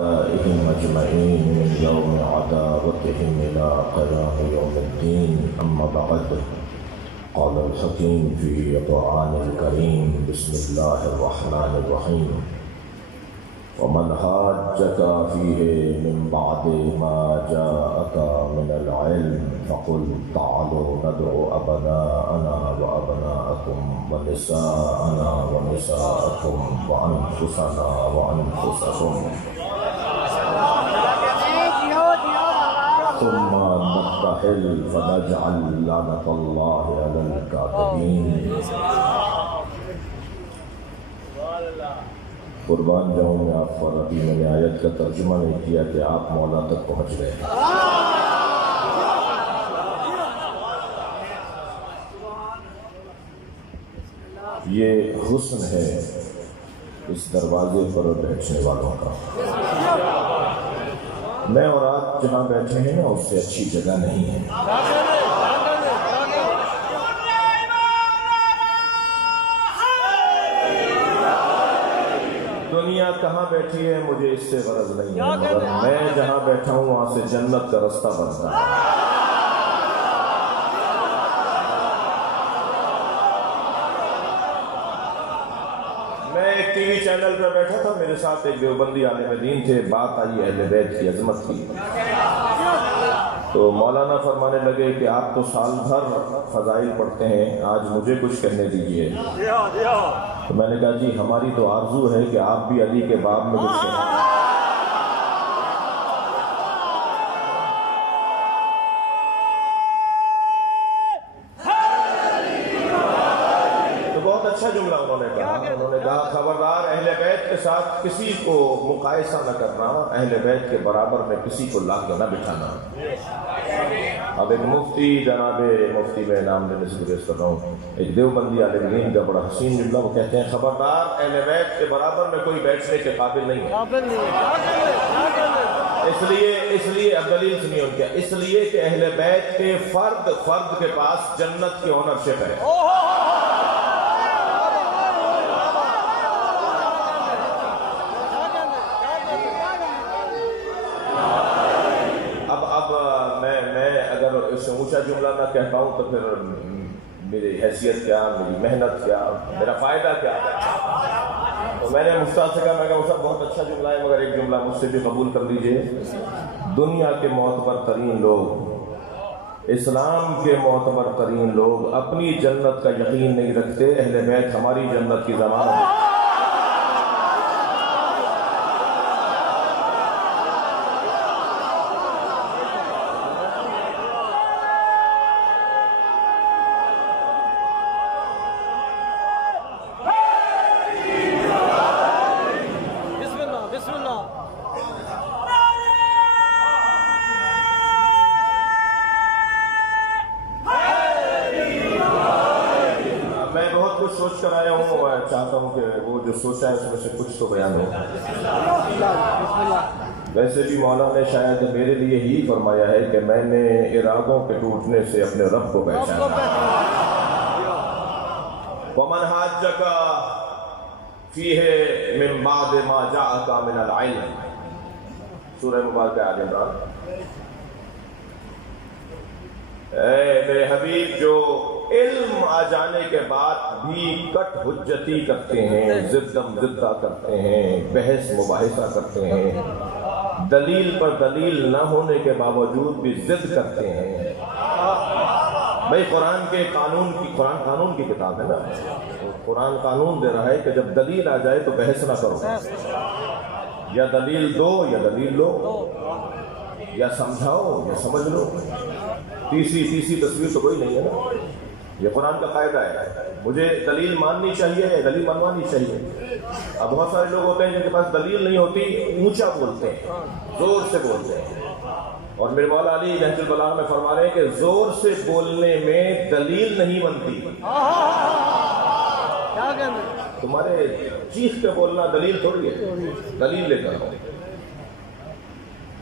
أجمعين من يوم عداوتهم إلى قيام يوم الدين. أما بعد، قال الحكيم في القرآن الكريم: بسم الله الرحمن الرحيم. ومن حاجك فيه من بعد ما جاءك من العلم فقل تعالوا ندعو أبناءنا وأبناءكم ونساءنا ونساءكم وأنفسنا وأنفسكم ثم نبتهل فنجعل لعنة الله على الكاذبين. قربان جاؤں میں آپ پر، ابھی میں نے آیت کا ترجمہ نہیں کیا کہ آپ مولا تک پہنچ گئے. یہ حسن ہے اس دروازے پر بیٹھنے والوں کا. میں اور آپ جہاں بیٹھے ہیں نا، اس سے اچھی جگہ نہیں ہے. دنیا کہاں بیٹھی ہے مجھے اس سے غرض نہیں ہے، مگر میں جہاں بیٹھا ہوں وہاں سے جنت کا رستہ بنتا ہے. میں ایک ٹی وی چینل پہ بیٹھا تھا، میرے ساتھ ایک دیوبندی عالم دین تھے. بات آئی اہل بیت کی عظمت کی، تو مولانا فرمانے لگے کہ آپ تو سال بھر فضائل پڑھتے ہیں، آج مجھے کچھ کہنے دیجئے. تو میں نے کہا جی ہماری تو آرزو ہے کہ آپ بھی علی کے باب میں کچھ کہیں. تو بہت اچھا جملہ انہوں نے کہا خبردار اہل بیت کے ساتھ کسی کو مقایسہ نہ کرنا، اہل بیت کے برابر میں کسی کو لا کے نہ بٹھانا. اب ایک مفتی، جناب مفتی میں نام لینے سے گریز کر رہا ہوں، ایک دیوبندی عالم دین کا بڑا حسین جملہ، وہ کہتے ہیں خبردار اہل بیت کے برابر میں کوئی بیٹھنے کے قابل نہیں ہے. اس لیے اب دلیل سنیے ان کیا، اس لیے کہ اہل بیت کے فرد کے پاس جنت کی اونرشپ ہے. اس سے اونچا جملہ نہ کہہ پاؤں تو پھر میری حیثیت کیا، میری محنت کیا، میرا فائدہ کیا. تو میں نے مفتاح سے کہا، میں کہا مفتاح بہت اچھا جملہ ہے، مگر ایک جملہ مجھ سے بھی قبول کر لیجئے. دنیا کے معتبر ترین لوگ، اسلام کے معتبر ترین لوگ اپنی جنت کا یقین نہیں رکھتے، اہل بیت ہماری جنت کی ضمانت. سوچ کر آیا ہوں، میں چاہتا ہوں کہ وہ جو سوچا ہے اس میں سے کچھ تو بیان ہو. ویسے بھی مولا نے شاید میرے لیے ہی فرمایا ہے کہ میں نے ارادوں کے ٹوٹنے سے اپنے رب کو پہچانا. وَمَنْ حَاجَّكَ فِيهِ مِنْ بَعْدِ مَا جَاءَكَ مِنَ الْعِلْمِ. سورہ مبارکہ آل عمران. اے میرے حبیب، جو علم آ جانے کے بعد بھی کٹ حجتی کرتے ہیں، ضدم ضدہ کرتے ہیں، بحث مباحثہ کرتے ہیں، دلیل پر دلیل نہ ہونے کے باوجود بھی ضد کرتے ہیں. بھئی قرآن قانون کی کتاب ہے نا، قرآن قانون دے رہا ہے کہ جب دلیل آ جائے تو بحث نہ کرو، یا دلیل دو یا دلیل لو، یا سمجھاؤ یا سمجھ لو. تیسری تصویر تو کوئی نہیں ہے نا. یہ قرآن کا قاعدہ ہے، مجھے دلیل ماننی چاہیے یا دلیل منوانی چاہیے. اب بہت سارے لوگ ہوتے ہیں جن کے پاس دلیل نہیں ہوتی، اونچا بولتے ہیں، زور سے بولتے ہیں. اور میرے مولا علی نہج البلاغہ میں فرما رہے ہیں کہ زور سے بولنے میں دلیل نہیں بنتی. تمہارے چیخ کے بولنا دلیل تھوڑی ہے، دلیل لے کر.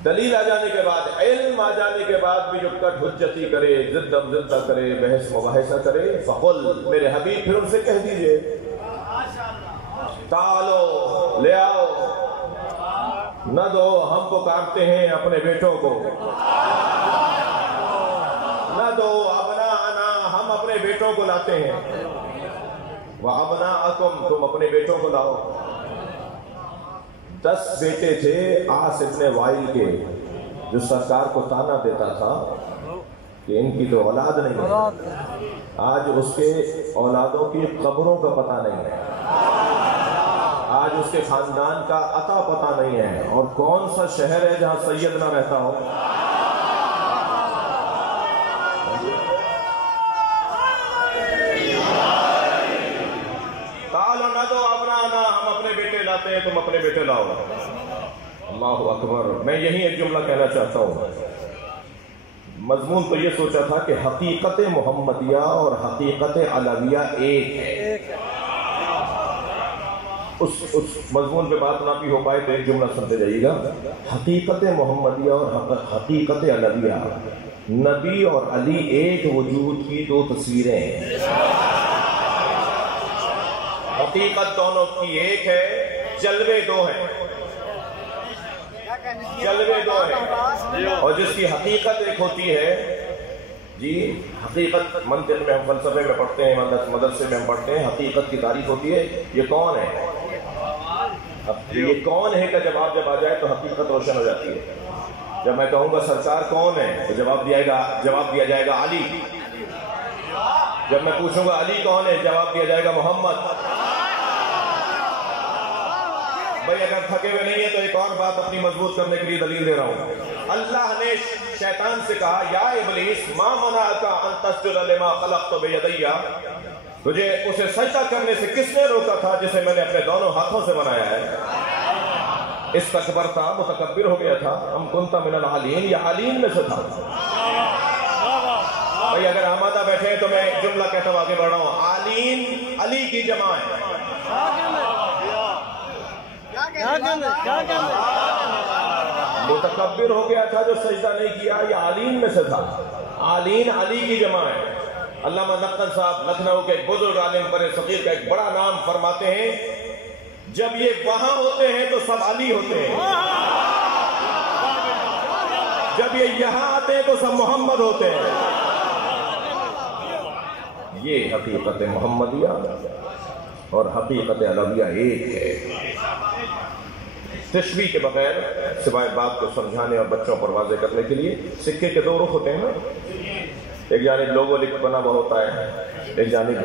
دلیل آ جانے کے بعد، علم آ جانے کے بعد بھی جو کٹ حجتی کرے، ضدم ضدہ کرے، بحث مباحثہ کرے، فقل، میرے حبیب پھر ان سے کہہ دیجئے تعالو، لے آؤ، نہ دو ہم پکارتے ہیں اپنے بیٹوں کو، نہ دو ابناءنا ہم اپنے بیٹوں کو لاتے ہیں، وَأَبْنَاءَكُمْ تم اپنے بیٹوں کو لاؤ۔ 10 بیٹے تھے عاص ابن وائل کے، جو سرکار کو تانا دیتا تھا کہ ان کی تو اولاد نہیں ہے، آج اس کے اولادوں کی قبروں کا پتہ نہیں ہے، آج اس کے خاندان کا عطا پتہ نہیں ہے، اور کون سا شہر ہے جہاں سید نہ رہتا ہو؟ قالوا نہ دو ابنانا ہم اپنے بیٹے لاتے ہیں تم اپنے بیٹے لاؤ۔ اللہ اکبر۔ میں یہی ایک جملہ کہنا چاہتا ہوں، مضمون تو یہ سوچا تھا کہ حقیقت محمدیہ اور حقیقت علویہ ایک ہے، اس مضمون پہ بات نہ بھی ہو پائے تو ایک جملہ سنتے جائیے گا۔ حقیقت محمدیہ اور حقیقت علویہ، نبی اور علی ایک وجود کی 2 تصویریں ہیں، حقیقت دونوں کی ایک ہے، جلوے 2 ہیں، جلوے 2 ہیں، اور جس کی حقیقت ایک ہوتی ہے، جی حقیقت منطق میں ہم فلسفے میں پڑھتے ہیں، مدرسے میں ہم پڑھتے ہیں، حقیقت کی تعریف ہوتی ہے یہ کون ہے، یہ کون ہے کا جواب جب آ جائے تو حقیقت روشن ہو جاتی ہے۔ جب میں کہوں گا سرکار کون ہے تو جواب دیا جائے گا علی، جب میں پوچھوں گا علی کون ہے جواب دیا جائے گا محمد۔ بھئی اگر تھکے ہوئے نہیں ہے تو ایک اور بات اپنی مضبوط کرنے کے لیے دلیل دے رہا ہوں۔ اللہ نے شیطان سے کہا یا ابلیس ما منعک ان تسجد لما خلقت بیدی، تجھے اسے سجدہ کرنے سے کس نے روکا تھا جسے میں نے اپنے دونوں ہاتھوں سے بنایا ہے؟ استکبرتا، متکبر ہو گیا تھا، ام کنت من العالین، یا عالین میں سے تھا۔ بھئی اگر آمادہ بیٹھے تو میں جملہ کہتا ہوں آگے بڑھ رہا ہوں، عالین علی کی جمع ہے، متکبر ہو گیا تھا جو سجدہ نہیں کیا، یا عالین میں سے تھا، عالین علی کی جمع ہے۔ علامہ نقل صاحب لکھنؤ کے ایک بزرگ عالم بر صغیر کا ایک بڑا نام فرماتے ہیں، جب یہ وہاں ہوتے ہیں تو سب علی ہوتے ہیں، جب یہ یہاں آتے ہیں تو سب محمد ہوتے ہیں۔ یہ حقیقت محمدیہ اور حقیقت علویہ ایک ہے۔ تشبیہ کے بغیر سوائے بات کو سمجھانے اور بچوں پر واضح کرنے کے لیے، سکے کے 2 رخ ہوتے ہیں نا، ایک جانب لوگو بنا ہوا ہوتا ہے، ایک جانب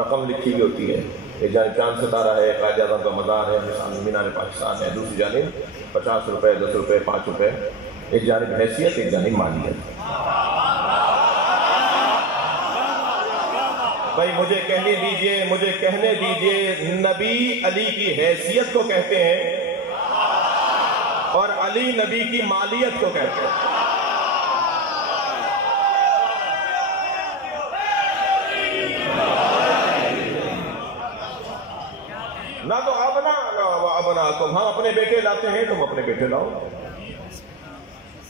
رقم لکھی ہوئی ہوتی ہے، ایک جانب چاند ستارہ ہے، قائد اعظم کا مزار ہے، مینار پاکستان ہے، دوسری جانب 50 روپے 10 روپے 5 روپے، ایک جانب حیثیت ایک جانب مالیت۔ بھائی مجھے کہنے دیجئے نبی علی کی حیثیت کو کہتے ہیں اور علی نبی کی مالیت کو کہتے ہیں۔ نہ تو ابناءکم ہم اپنے بیٹے لاتے ہیں تم اپنے بیٹے لاؤ،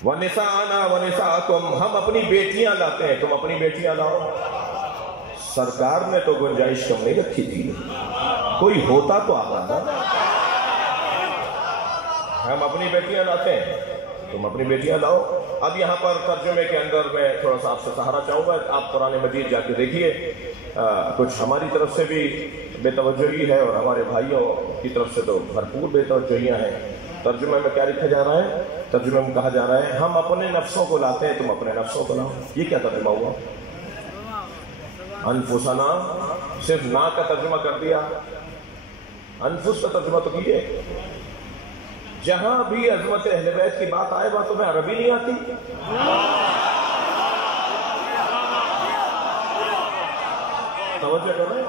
وَنِسَاءَنَا وَنِسَاءَكُمْ ہم اپنی بیٹیاں لاتے ہیں تم اپنی بیٹیاں لاؤ۔ سرکار نے تو گنجائش کم نہیں رکھی تھی، کوئی ہوتا تو آتا نا، ہم اپنی بیٹیاں لاتے ہیں تم اپنی بیٹیاں لاؤ۔ اب یہاں پر ترجمے کے اندر میں تھوڑا سا آپ سے سہارا چاہوں گا، آپ قرآن مجید جا کے دیکھیے، کچھ ہماری طرف سے بھی بے توجہی ہے اور ہمارے بھائیوں کی طرف سے تو بھرپور بے توجہیاں ہیں۔ ترجمے میں کیا لکھا جا رہا ہے؟ ترجمے میں کہا جا رہا ہے ہم اپنے نفسوں کو لاتے ہیں تم اپنے نفسوں کو لاؤ۔ یہ کیا ترجمہ ہوا؟ انفسنا، صرف نا کا ترجمہ کر دیا، انفس کا ترجمہ تو کیجئے۔ جہاں بھی عظمت اہل بیت کی بات آئے باتوں میں عربی نہیں آتی، توجہ کر رہے ہیں؟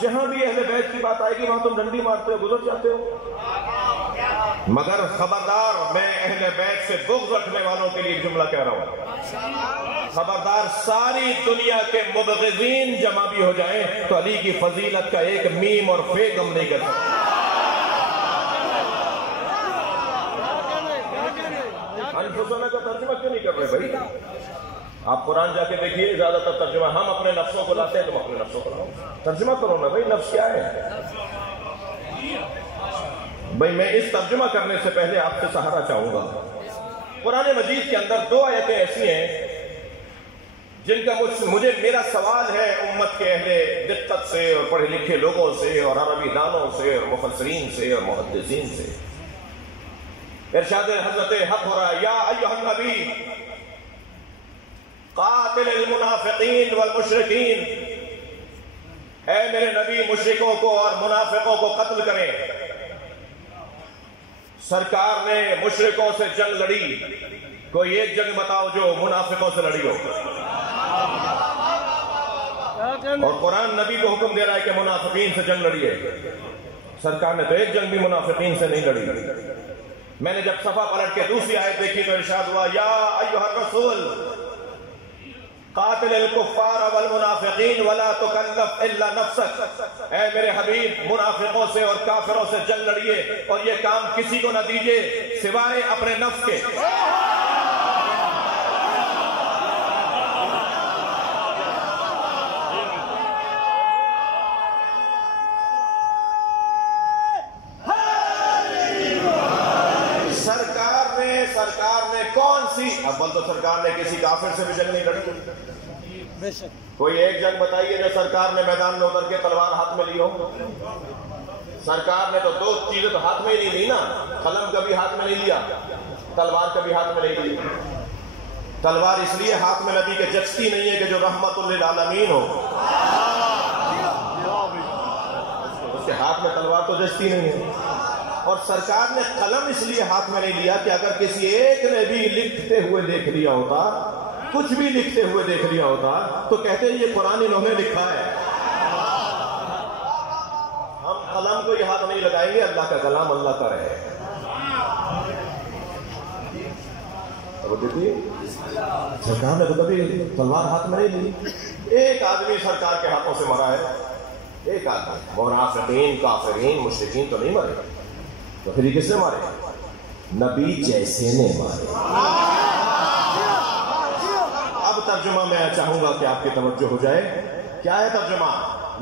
جہاں بھی اہل بیت کی بات آئے گی وہاں تم ڈنڈی مارتے ہو، گزر جاتے ہو۔ مگر خبردار، میں اہل بیت سے بغض رکھنے والوں کے لیے جملہ کہہ رہا ہوں، خبردار ساری دنیا کے مبغضین جمع بھی ہو جائیں تو علی کی فضیلت کا ایک میم اور فے کم نہیں کر سکتے۔ انفسنا کا ترجمہ کیوں نہیں کر رہے بھائی؟ آپ قرآن جا کے دیکھیے، زیادہ تر ترجمہ ہم اپنے نفسوں کو لاتے ہیں تم اپنے نفسوں کو لاؤ۔ ترجمہ کرو نا بھائی، نفس کیا ہے؟ بھائی میں اس ترجمہ کرنے سے پہلے آپ سے سہارا چاہوں گا۔ قرآن مجید کے اندر 2 آیتیں ایسی ہیں جن کا مجھے میرا سوال ہے امت کے اہل دقت سے اور پڑھے لکھے لوگوں سے اور عربی دانوں سے اور مفسرین سے اور محدثین سے۔ ارشاد حضرت حق ہو رہا ہے، یا ایھا النبی قاتل المنافقین والمشرکین، اے میرے نبی مشرکوں کو اور منافقوں کو قتل کریں۔ سرکار نے مشرکوں سے جنگ لڑی، کوئی ایک جنگ بتاؤ جو منافقوں سے لڑی ہو۔ اور قرآن نبی کو حکم دے رہا ہے کہ منافقین سے جنگ لڑیے۔ سرکار نے تو ایک جنگ بھی منافقین سے نہیں لڑی۔ میں نے جب صفحہ پلٹ کے دوسری آیت دیکھی تو ارشاد ہوا، یا ایھا الرسول قاتل الکفار والمنافقین ولا تکلف الا نفسک، اے میرے حبیب منافقوں سے اور کافروں سے جنگ لڑیے اور یہ کام کسی کو نہ دیجیے سوائے اپنے نفس کے۔ سرکار نے کون سی، اول تو سرکار نے کسی کافر سے بھی جنگ نہیں لڑی۔ کوئی ایک جنگ بتائیے جو سرکار نے میدان میں اتر کے تلوار ہاتھ میں لی ہو۔ سرکار نے تو 2 چیزیں تو ہاتھ میں ہی نہیں لی نا، قلم کبھی ہاتھ میں نہیں لیا، تلوار کبھی ہاتھ میں نہیں لی۔ تلوار اس لیے ہاتھ میں نبی کے جچتی نہیں ہے کہ جو رحمت للعالمین ہو، اس کے ہاتھ میں تلوار تو جچتی نہیں ہے۔ اور سرکار نے قلم اس لیے ہاتھ میں نہیں لیا کہ اگر کسی ایک نے بھی لکھتے ہوئے دیکھ لیا ہوتا، کچھ بھی لکھتے ہوئے دیکھ لیا ہوتا تو کہتے ہیں یہ قرآن انہوں نے لکھا ہے۔ ہم قلم کو یہ ہاتھ نہیں لگائیں گے، اللہ کا کلام اللہ کا رہے۔ سرکار نے تو کبھی تلوار ہاتھ میں نہیں لی۔ ایک آدمی سرکار کے ہاتھوں سے مرا ہے، ایک آدمی۔ منافقین کافرین مشرکین تو نہیں مرے، تو پھر یہ کس نے مارے؟ نبی جیسے نے مارے۔ اب ترجمہ میں چاہوں گا کہ آپ کی توجہ ہو جائے۔ کیا ہے ترجمہ؟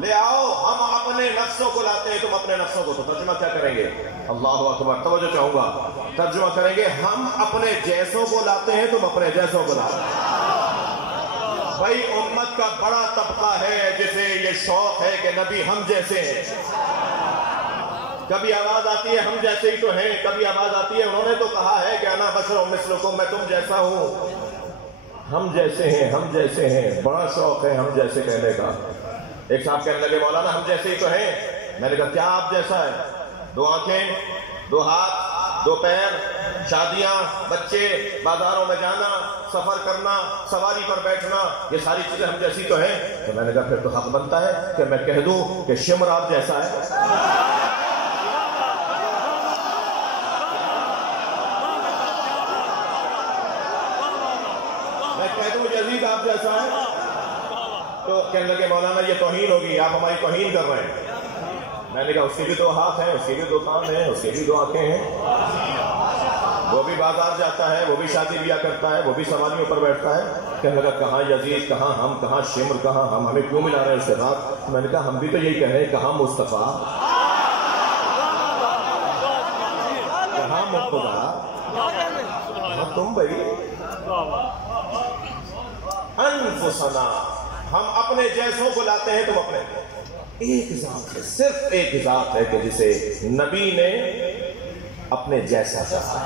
لے آؤ ہم اپنے نفسوں کو لاتے ہیں، تم اپنے نفسوں کو۔ تو ترجمہ کیا کریں گے؟ اللہ اکبر، توجہ چاہوں گا۔ ترجمہ کریں گے ہم اپنے جیسوں کو لاتے ہیں، تم اپنے جیسوں کو لاتے ہیں۔ بھائی امت کا بڑا طبقہ ہے جسے یہ شوق ہے کہ نبی ہم جیسے ہیں۔ کبھی آواز آتی ہے ہم جیسے ہی تو ہیں، کبھی آواز آتی ہے انہوں نے تو کہا ہے کہ انا بشر مثلکم، میں تم جیسا ہوں۔ ہم جیسے ہیں، ہم جیسے ہیں، بڑا شوق ہے ہم جیسے کہنے کا۔ ایک صاحب کہنے لگے مولانا ہم جیسے ہی تو ہیں۔ میں نے کہا کیا آپ جیسا ہے؟ 2 آنکھیں، 2 ہاتھ، 2 پیر، شادیاں، بچے، بازاروں میں جانا، سفر کرنا، سواری پر بیٹھنا، یہ ساری چیزیں ہم جیسی تو ہیں۔ تو میں نے کہا پھر تو حق بنتا ہے کہ میں کہہ دوں کہ شمر آپ جیسا ہے۔ یزید آپ جیسا ہے؟ تو کہنے لگے مولانا یہ توہین ہوگی، آپ ہماری توہین کر رہے ہیں۔ میں نے کہا اس کے بھی 2 ہاتھ ہیں، اس کے بھی 2 کان ہیں، اس کے بھی 2 آنکھیں ہیں، وہ بھی بازار جاتا ہے، وہ بھی شادی بیاہ کرتا ہے، وہ بھی سواریوں پر بیٹھتا ہے۔ کہنے لگا کہاں یزید، کہاں ہم، کہاں شمر، کہاں ہم، ہمیں کیوں ملا رہے ہیں اس کے ساتھ؟ میں نے کہا ہم بھی تو یہی کہہ رہے ہیں، کہاں مصطفیٰ، کہاں مقتدیٰ، کہاں تم بھائی انفسنا، ہم اپنے جیسوں کو لاتے ہیں، تم اپنے۔ ایک ذات ہے، صرف ایک ذات ہے کہ جسے نبی نے اپنے جیسا چاہا،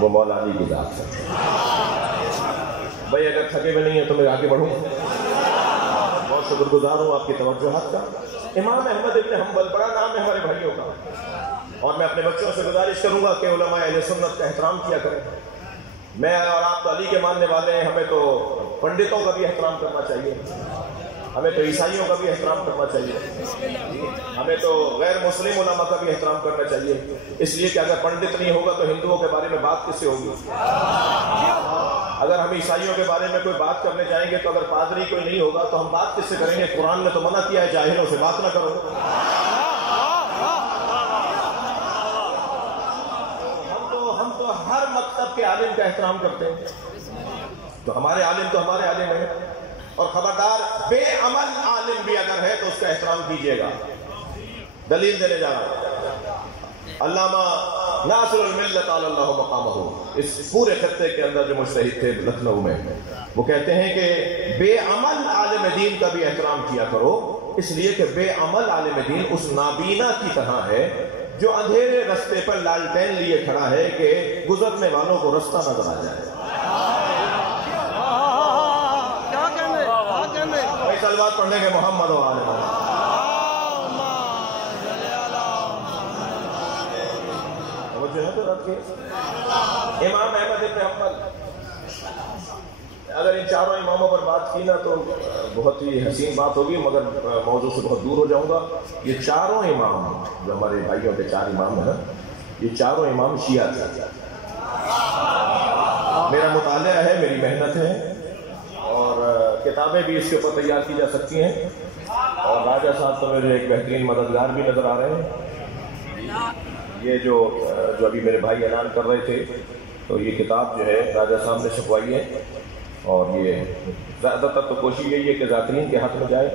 وہ مولا علی کی ذات ہے۔ بھائی اگر تھکے ہوئے نہیں ہیں تو میں آگے بڑھوں۔ بہت شکر گزار ہوں آپ کی توجہات کا۔ امام احمد ابن حنبل بڑا نام ہے ہمارے بھائیوں کا، اور میں اپنے بچوں سے گزارش کروں گا کہ علماء اہل سنت کا احترام کیا کریں۔ میں اور آپ تو علی کے ماننے والے ہیں، ہمیں تو پنڈتوں کا بھی احترام کرنا چاہیے، ہمیں تو عیسائیوں کا بھی احترام کرنا چاہیے، ہمیں تو غیر مسلم علماء کا بھی احترام کرنا چاہیے۔ اس لیے کہ اگر پنڈت نہیں ہوگا تو ہندوؤں کے بارے میں بات کس سے ہوگی؟ اگر ہم عیسائیوں کے بارے میں کوئی بات کرنے جائیں گے تو اگر پادری کوئی نہیں ہوگا تو ہم بات کس سے کریں گے؟ قرآن نے تو منع کیا ہے جاہلوں سے بات نہ کرو۔ ہم تو ہر مکتب کے عالم کا احترام کرتے ہیں، تو ہمارے عالم تو ہمارے عالم ہیں، اور خبردار بے عمل عالم بھی اگر ہے تو اس کا احترام کیجیے گا۔ دلیل دینے جا رہا ہوں۔ علامہ ناصر الملت علی اللہ مقامہ، اس پورے خطے کے اندر جو مجتہد تھے لکھنؤ میں، وہ کہتے ہیں کہ بے عمل عالم دین کا بھی احترام کیا کرو، اس لیے کہ بے عمل عالم دین اس نابینا کی طرح ہے جو اندھیرے رستے پر لالٹین لیے کھڑا ہے کہ گزرنے والوں کو رستہ نظر آ جائے۔ سلوات پڑھنے کے محمد و آل محمد۔ امام احمد ابن حنبل، اگر ان چاروں اماموں پر بات کی نا تو بہت ہی حسین بات ہوگی، مگر موضوع سے بہت دور ہو جاؤں گا۔ یہ چاروں امام جو ہمارے بھائیوں کے چار امام ہیں نا، یہ چاروں امام شیعہ تھے۔ میرا مطالعہ ہے، میری محنت ہے، اور کتابیں بھی اس کے اوپر تیار کی جا سکتی ہیں، اور راجہ صاحب تو میرے ایک بہترین مددگار بھی نظر آ رہے ہیں۔ یہ جو ابھی میرے بھائی اعلان کر رہے تھے، تو یہ کتاب جو ہے راجہ صاحب نے چھپوائی ہے، اور یہ زیادہ تر تو کوشش یہی ہے کہ ذاکرین کے ہاتھ میں جائے،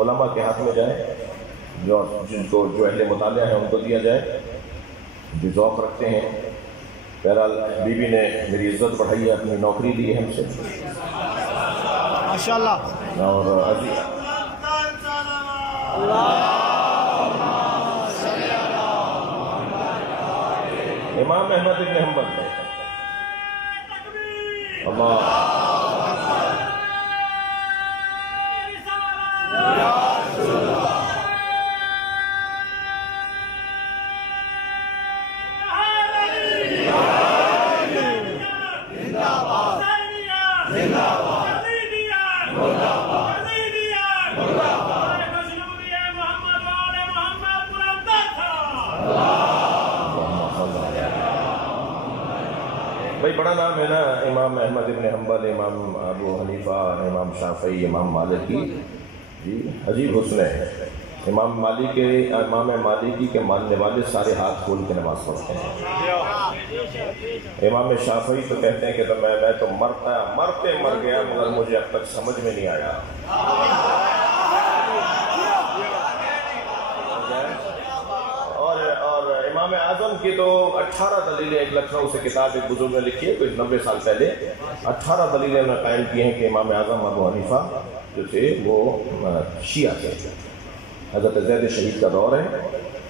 علماء کے ہاتھ میں جائے، جن کو جو اہل مطالعہ ہیں ان کو دیا جائے، جو ذوق رکھتے ہیں۔ بہرحال بیوی نے میری عزت بڑھائی ہے، اپنی نوکری لی ہے ہم سے ماشاءاللہ، اور امام احمد ابن حنبل ہے۔ اللہ بھائی بڑا نام ہے نا، امام احمد ابن حنبل، امام ابو حنیفہ، امام شافعی، امام مالکی، جی عجیب حسن ہے۔ امام مالکی کے ماننے والے سارے ہاتھ کھول کے نماز پڑھتے ہیں۔ امام شافعی تو کہتے ہیں کہ میں تو مرتے مر گیا، مگر مجھے اب تک سمجھ میں نہیں آیا۔ اور امام اعظم کی تو 18 دلیلیں، ایک لکھنؤ سے کتاب ایک بزرگ نے لکھی ہے، کوئی 90 سال پہلے 18 دلیلیں انہوں نے قائم کی ہیں کہ امام اعظم ابو حنیفہ جو تھے وہ شیعہ تھے۔ حضرت زید شہید کا دور ہے،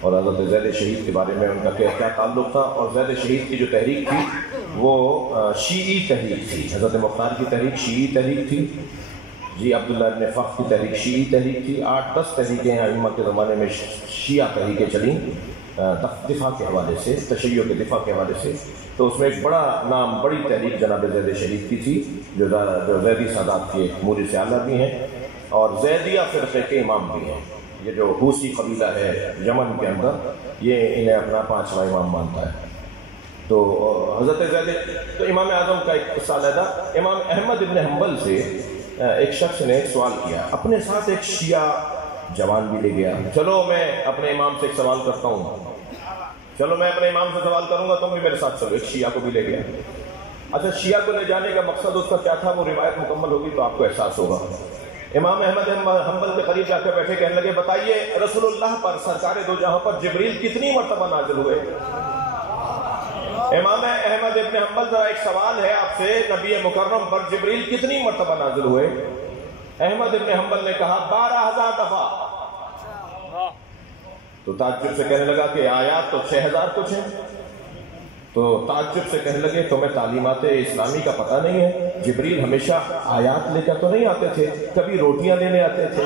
اور حضرت زید شہید کے بارے میں ان کا کیا تعلق تھا، اور زید شہید کی جو تحریک تھی وہ شیعی تحریک تھی۔ حضرت مختار کی تحریک شیعی تحریک تھی، جی عبداللہ ابن فخر کی تحریک شیعی تحریک تھی۔ 8-10 تحریکیں ائمہ کے زمانے میں شیعہ تحریکیں چلیں دفاع کے حوالے سے، تشیع کے دفاع کے حوالے سے۔ تو اس میں ایک بڑا نام، بڑی تحریک جناب زید شہید کی تھی، جو زیدی سادات کے موری سے اعلیٰ بھی ہیں، اور زیدیہ فرقے کے امام بھی ہیں۔ یہ جو حوثی قبیلہ ہے یمن کے اندر، یہ انہیں اپنا 5واں امام مانتا ہے۔ تو حضرت زید، تو امام اعظم کا ایک قصہ علیحدہ۔ امام احمد ابن حنبل سے ایک شخص نے ایک سوال کیا، اپنے ساتھ ایک شیعہ جوان بھی لے گیا۔ چلو میں اپنے امام سے ایک سوال کرتا ہوں، چلو میں اپنے امام سے سوال کروں گا، تم بھی میرے ساتھ چلو۔ ایک شیعہ کو بھی لے گیا۔ اچھا، شیعہ کو لے جانے کا مقصد اس کا کیا تھا، وہ روایت مکمل ہوگی تو آپ کو احساس ہوگا۔ امام احمد حنبل کے قریب جا کے بیٹھے، کہنے لگے بتائیے رسول اللہ پر، سرکار دو جہاں پر جبریل کتنی مرتبہ نازل ہوئے؟ امام احمد ابن حنبل، ذرا ایک سوال ہے آپ سے، نبی مکرم پر جبریل کتنی مرتبہ نازل ہوئے؟ احمد ابن حنبل نے کہا 12,000 دفعہ۔ تو تعجب سے کہنے لگا کہ آیات تو 6,000 کچھ ہیں۔ تو تعجب سے کہنے لگے تمہیں تعلیمات اسلامی کا پتہ نہیں ہے؟ جبریل ہمیشہ آیات لے کر تو نہیں آتے تھے، کبھی روٹیاں لینے آتے تھے،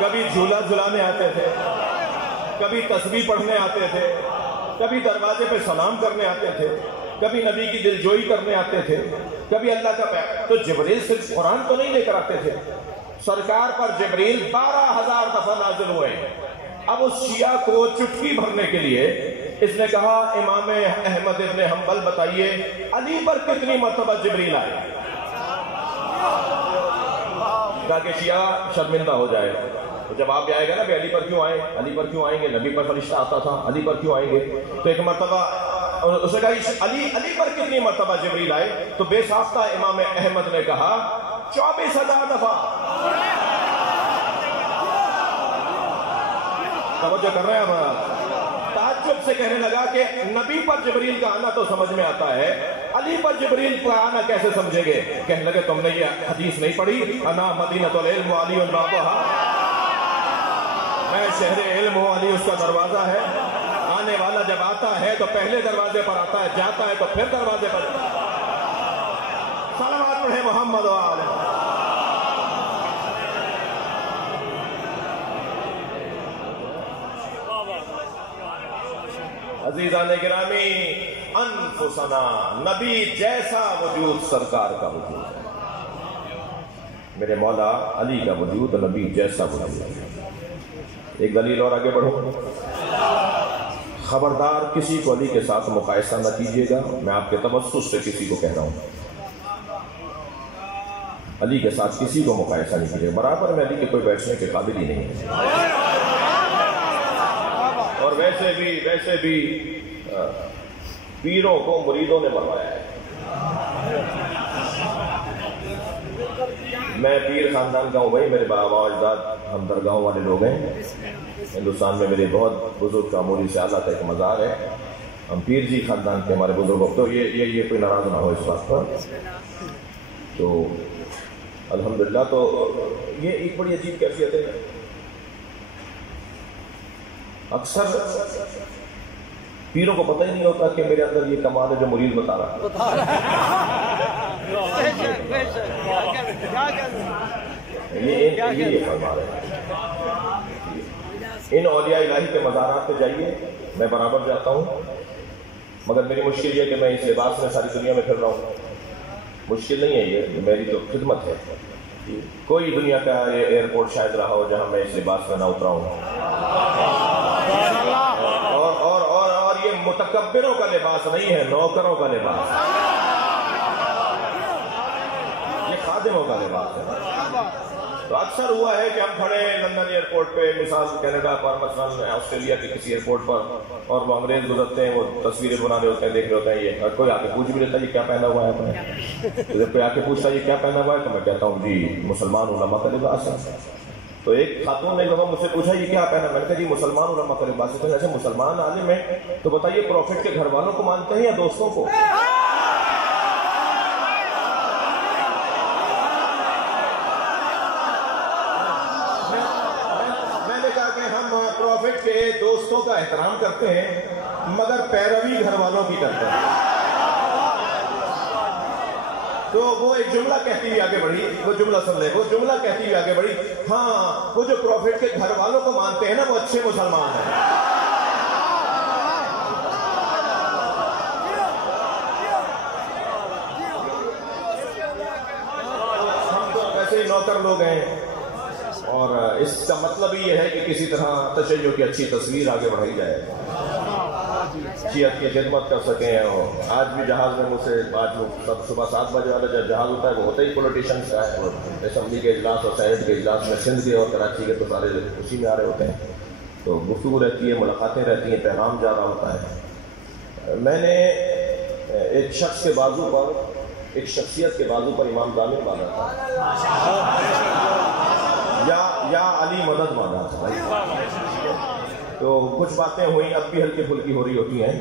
کبھی جھولا جھلانے آتے تھے، کبھی تسبیح پڑھنے آتے تھے، کبھی دروازے پہ سلام کرنے آتے تھے، کبھی نبی کی دلجوئی کرنے آتے تھے، کبھی اللہ کا پیغام۔ تو جبریل صرف قرآن تو نہیں لے کر آتے تھے، سرکار پر جبریل 12,000 دفعہ نازل ہوئے۔ اب اس شیعہ کو چٹکی بھرنے کے لیے اس نے کہا امام احمد ابن حنبل بتائیے علی پر کتنی مرتبہ جبریل آئے؟ تاکہ شیعہ شرمندہ ہو جائے۔ تو جواب آئے گا نا کہ علی پر کیوں آئے، علی پر کیوں آئیں گے، نبی پر فرشتہ آتا تھا، علی پر کیوں آئیں گے؟ تو ایک مرتبہ اس نے کہا علی پر کتنی مرتبہ جبریل آئے؟ تو بے ساختہ امام احمد نے کہا 24,000 دفعہ۔ توجہ کر رہے ہیں آپ؟ تعجب سے کہنے لگا کہ نبی پر جبریل کا آنا تو سمجھ میں آتا ہے، علی پر جبریل کا آنا کیسے سمجھیں گے؟ کہنے لگے تم نے یہ حدیث نہیں پڑھی، انا مدینۃ العلم وعلی بابھا، میں شہر علم ہوں، علی اس کا دروازہ ہے، آنے والا جب آتا ہے تو پہلے دروازے پر آتا ہے، جاتا ہے تو پھر دروازے پر۔ صلوات پڑھے محمد و آلہ۔ عزیزان گرامی، انفسنا، نبی جیسا وجود سرکار کا وجود ہے، میرے مولا علی کا وجود نبی جیسا وجود ہے۔ ایک دلیل اور آگے بڑھو، خبردار کسی کو علی کے ساتھ مقایسہ نہ کیجیے گا، میں آپ کے تبسط سے کسی کو کہہ رہا ہوں، علی کے ساتھ کسی کو مقایسہ نہیں کیجیے گا، برابر میں علی کے کوئی بیٹھنے کے قابل ہی نہیں ہے۔ اور ویسے بھی پیروں کو مریدوں نے بنوایا ہے۔ میں پیر خاندان کا ہوں بھائی، میرے بابا اجداد ہم درگاہوں والے لوگ ہیں، ہندوستان میں میرے بہت بزرگ کا مولی سے اعلیٰ کا ایک مزار ہے، ہم پیر جی خاندان کے ہمارے بزرگوں، تو یہ کوئی ناراض نہ ہو اس بات پر۔ تو الحمدللہ، تو یہ ایک بڑی عجیب کیفیت ہے، اکثر پیروں کو پتہ ہی نہیں ہوتا کہ میرے اندر یہ کمال ہے جو مرید بتا رہا ہے۔ یہ فرما رہے ہیں۔ ان اولیاء الہی کے مزارات پہ جائیے، میں برابر جاتا ہوں، مگر میری مشکل یہ کہ میں اس لباس میں ساری دنیا میں پھر رہا ہوں، مشکل نہیں ہے، یہ میری تو خدمت ہے۔ کوئی دنیا کا ایئرپورٹ شاید رہا ہو جہاں میں اس لباس میں نہ اترا ہوں، اور یہ متکبروں کا لباس نہیں ہے، نوکروں کا لباس، یہ خادموں کا لباس ہے۔ تو اکثر ہوا ہے کہ ہم کھڑے لندن ایئرپورٹ پہ، مثال کینیڈا پر، مثلا آسٹریلیا کے کسی ایئرپورٹ پر، اور وہ انگریز گزرتے ہیں، وہ تصویریں بنا رہے ہوتے ہیں، دیکھ رہے ہوتے ہیں، یہ اور کوئی آ کے پوچھ بھی لیتا ہے یہ کیا پہنا ہوا ہے آپ نے، جب کوئی آ کے پوچھتا ہے یہ کیا پہنا ہوا ہے تو میں کہتا ہوں جی مسلمان علماء کا لباس ہے۔ تو ایک خاتون نے مجھ سے پوچھا یہ کیا پہنا، میں نے کہا جی مسلمان علماء کا لباس ہے۔ ایسے مسلمان عالم ہیں تو بتائیے پروفٹ کے گھر والوں کو مانتے ہیں یا دوستوں کو؟ میں نے کہا کہ ہم پروفٹ کے دوستوں کا احترام کرتے ہیں مگر پیروی گھر والوں کی کرتے ہیں۔ تو وہ ایک جملہ کہتی ہوئی آگے بڑھی، وہ جملہ سن لے، وہ جملہ کہتی ہوئی آگے بڑھی، ہاں وہ جو پروفٹ کے گھر والوں کو مانتے ہیں نا وہ اچھے مسلمان ہیں۔ ہم تو ویسے ہی نوکر لوگ ہیں، اور اس کا مطلب یہ ہے کہ کسی طرح تشیع کی اچھی تصویر آگے بڑھائی جائے، شیعت کی خدمت کر سکیں۔ اور آج بھی جہاز میں مجھ سے آج صبح 7 بجے والا جب جہاز ہوتا ہے وہ ہوتا ہی پولیٹیشنس کا ہے، اسمبلی کے اجلاس اور سینٹ کے اجلاس میں سندھ کے اور کراچی کے تو سارے اسی میں آ رہے ہوتے ہیں، تو گفتگو رہتی ہے، ملاقاتیں رہتی ہیں، پیغام جا رہا ہوتا ہے۔ میں نے ایک شخص کے بازو پر، ایک شخصیت کے بازو پر امام ضامن باندھا تھا، یا علی مدد باندھا تھا۔ تو کچھ باتیں ہوئیں، اب بھی ہلکی پھلکی ہو رہی ہوتی ہیں،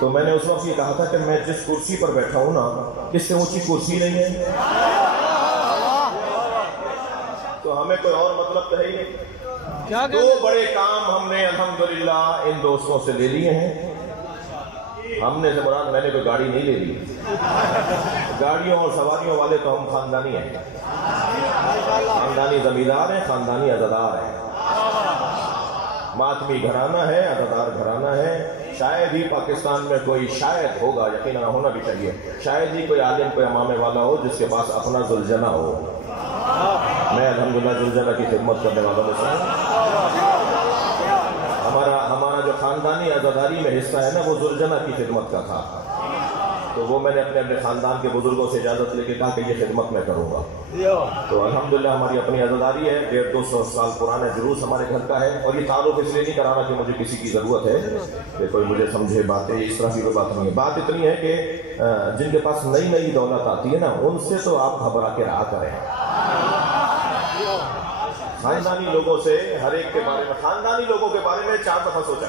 تو میں نے اس وقت یہ کہا تھا کہ میں جس کرسی پر بیٹھا ہوں نا اس سے اونچی کرسی نہیں ہے، تو ہمیں کوئی اور مطلب تو ہے ہی نہیں۔ 2 بڑے کام ہم نے الحمدللہ ان دوستوں سے لے لیے ہیں۔ ہم نے سے مراد میں نے کوئی گاڑی نہیں لے لی، گاڑیوں اور سواریوں والے تو ہم خاندانی ہیں، خاندانی زمیندار ہیں، خاندانی عزادار ہیں، ماتمی گھرانہ ہے، عزادار گھرانہ ہے۔ شاید ہی پاکستان میں کوئی، شاید ہوگا، یقیناً ہونا بھی چاہیے، شاید ہی کوئی عالم، کوئی امامے والا ہو جس کے پاس اپنا ذوالجنہ ہو۔ میں الحمدللہ ذوالجنہ کی خدمت کرنے والا ہوں۔ ہمارا جو خاندانی عزاداری میں حصہ ہے نا وہ ذوالجنہ کی خدمت کا تھا، تو وہ میں نے اپنے خاندان کے بزرگوں سے اجازت لے کے کہا کہ یہ خدمت میں کروں گا۔ تو الحمدللہ ہماری اپنی عزاداری ہے، 150-200 سال پرانا جلوس ہمارے گھر کا ہے، اور یہ تعارف اس لیے نہیں کرا رہا کہ مجھے کسی کی ضرورت ہے کہ کوئی مجھے سمجھے، باتیں اس طرح کی کوئی بات نہیں ہے۔ بات اتنی ہے کہ جن کے پاس نئی دولت آتی ہے نا ان سے تو آپ گھبرا کے رہا کریں، خاندانی لوگوں سے ہر ایک کے بارے میں، خاندانی لوگوں کے بارے میں 4 دفعہ سوچا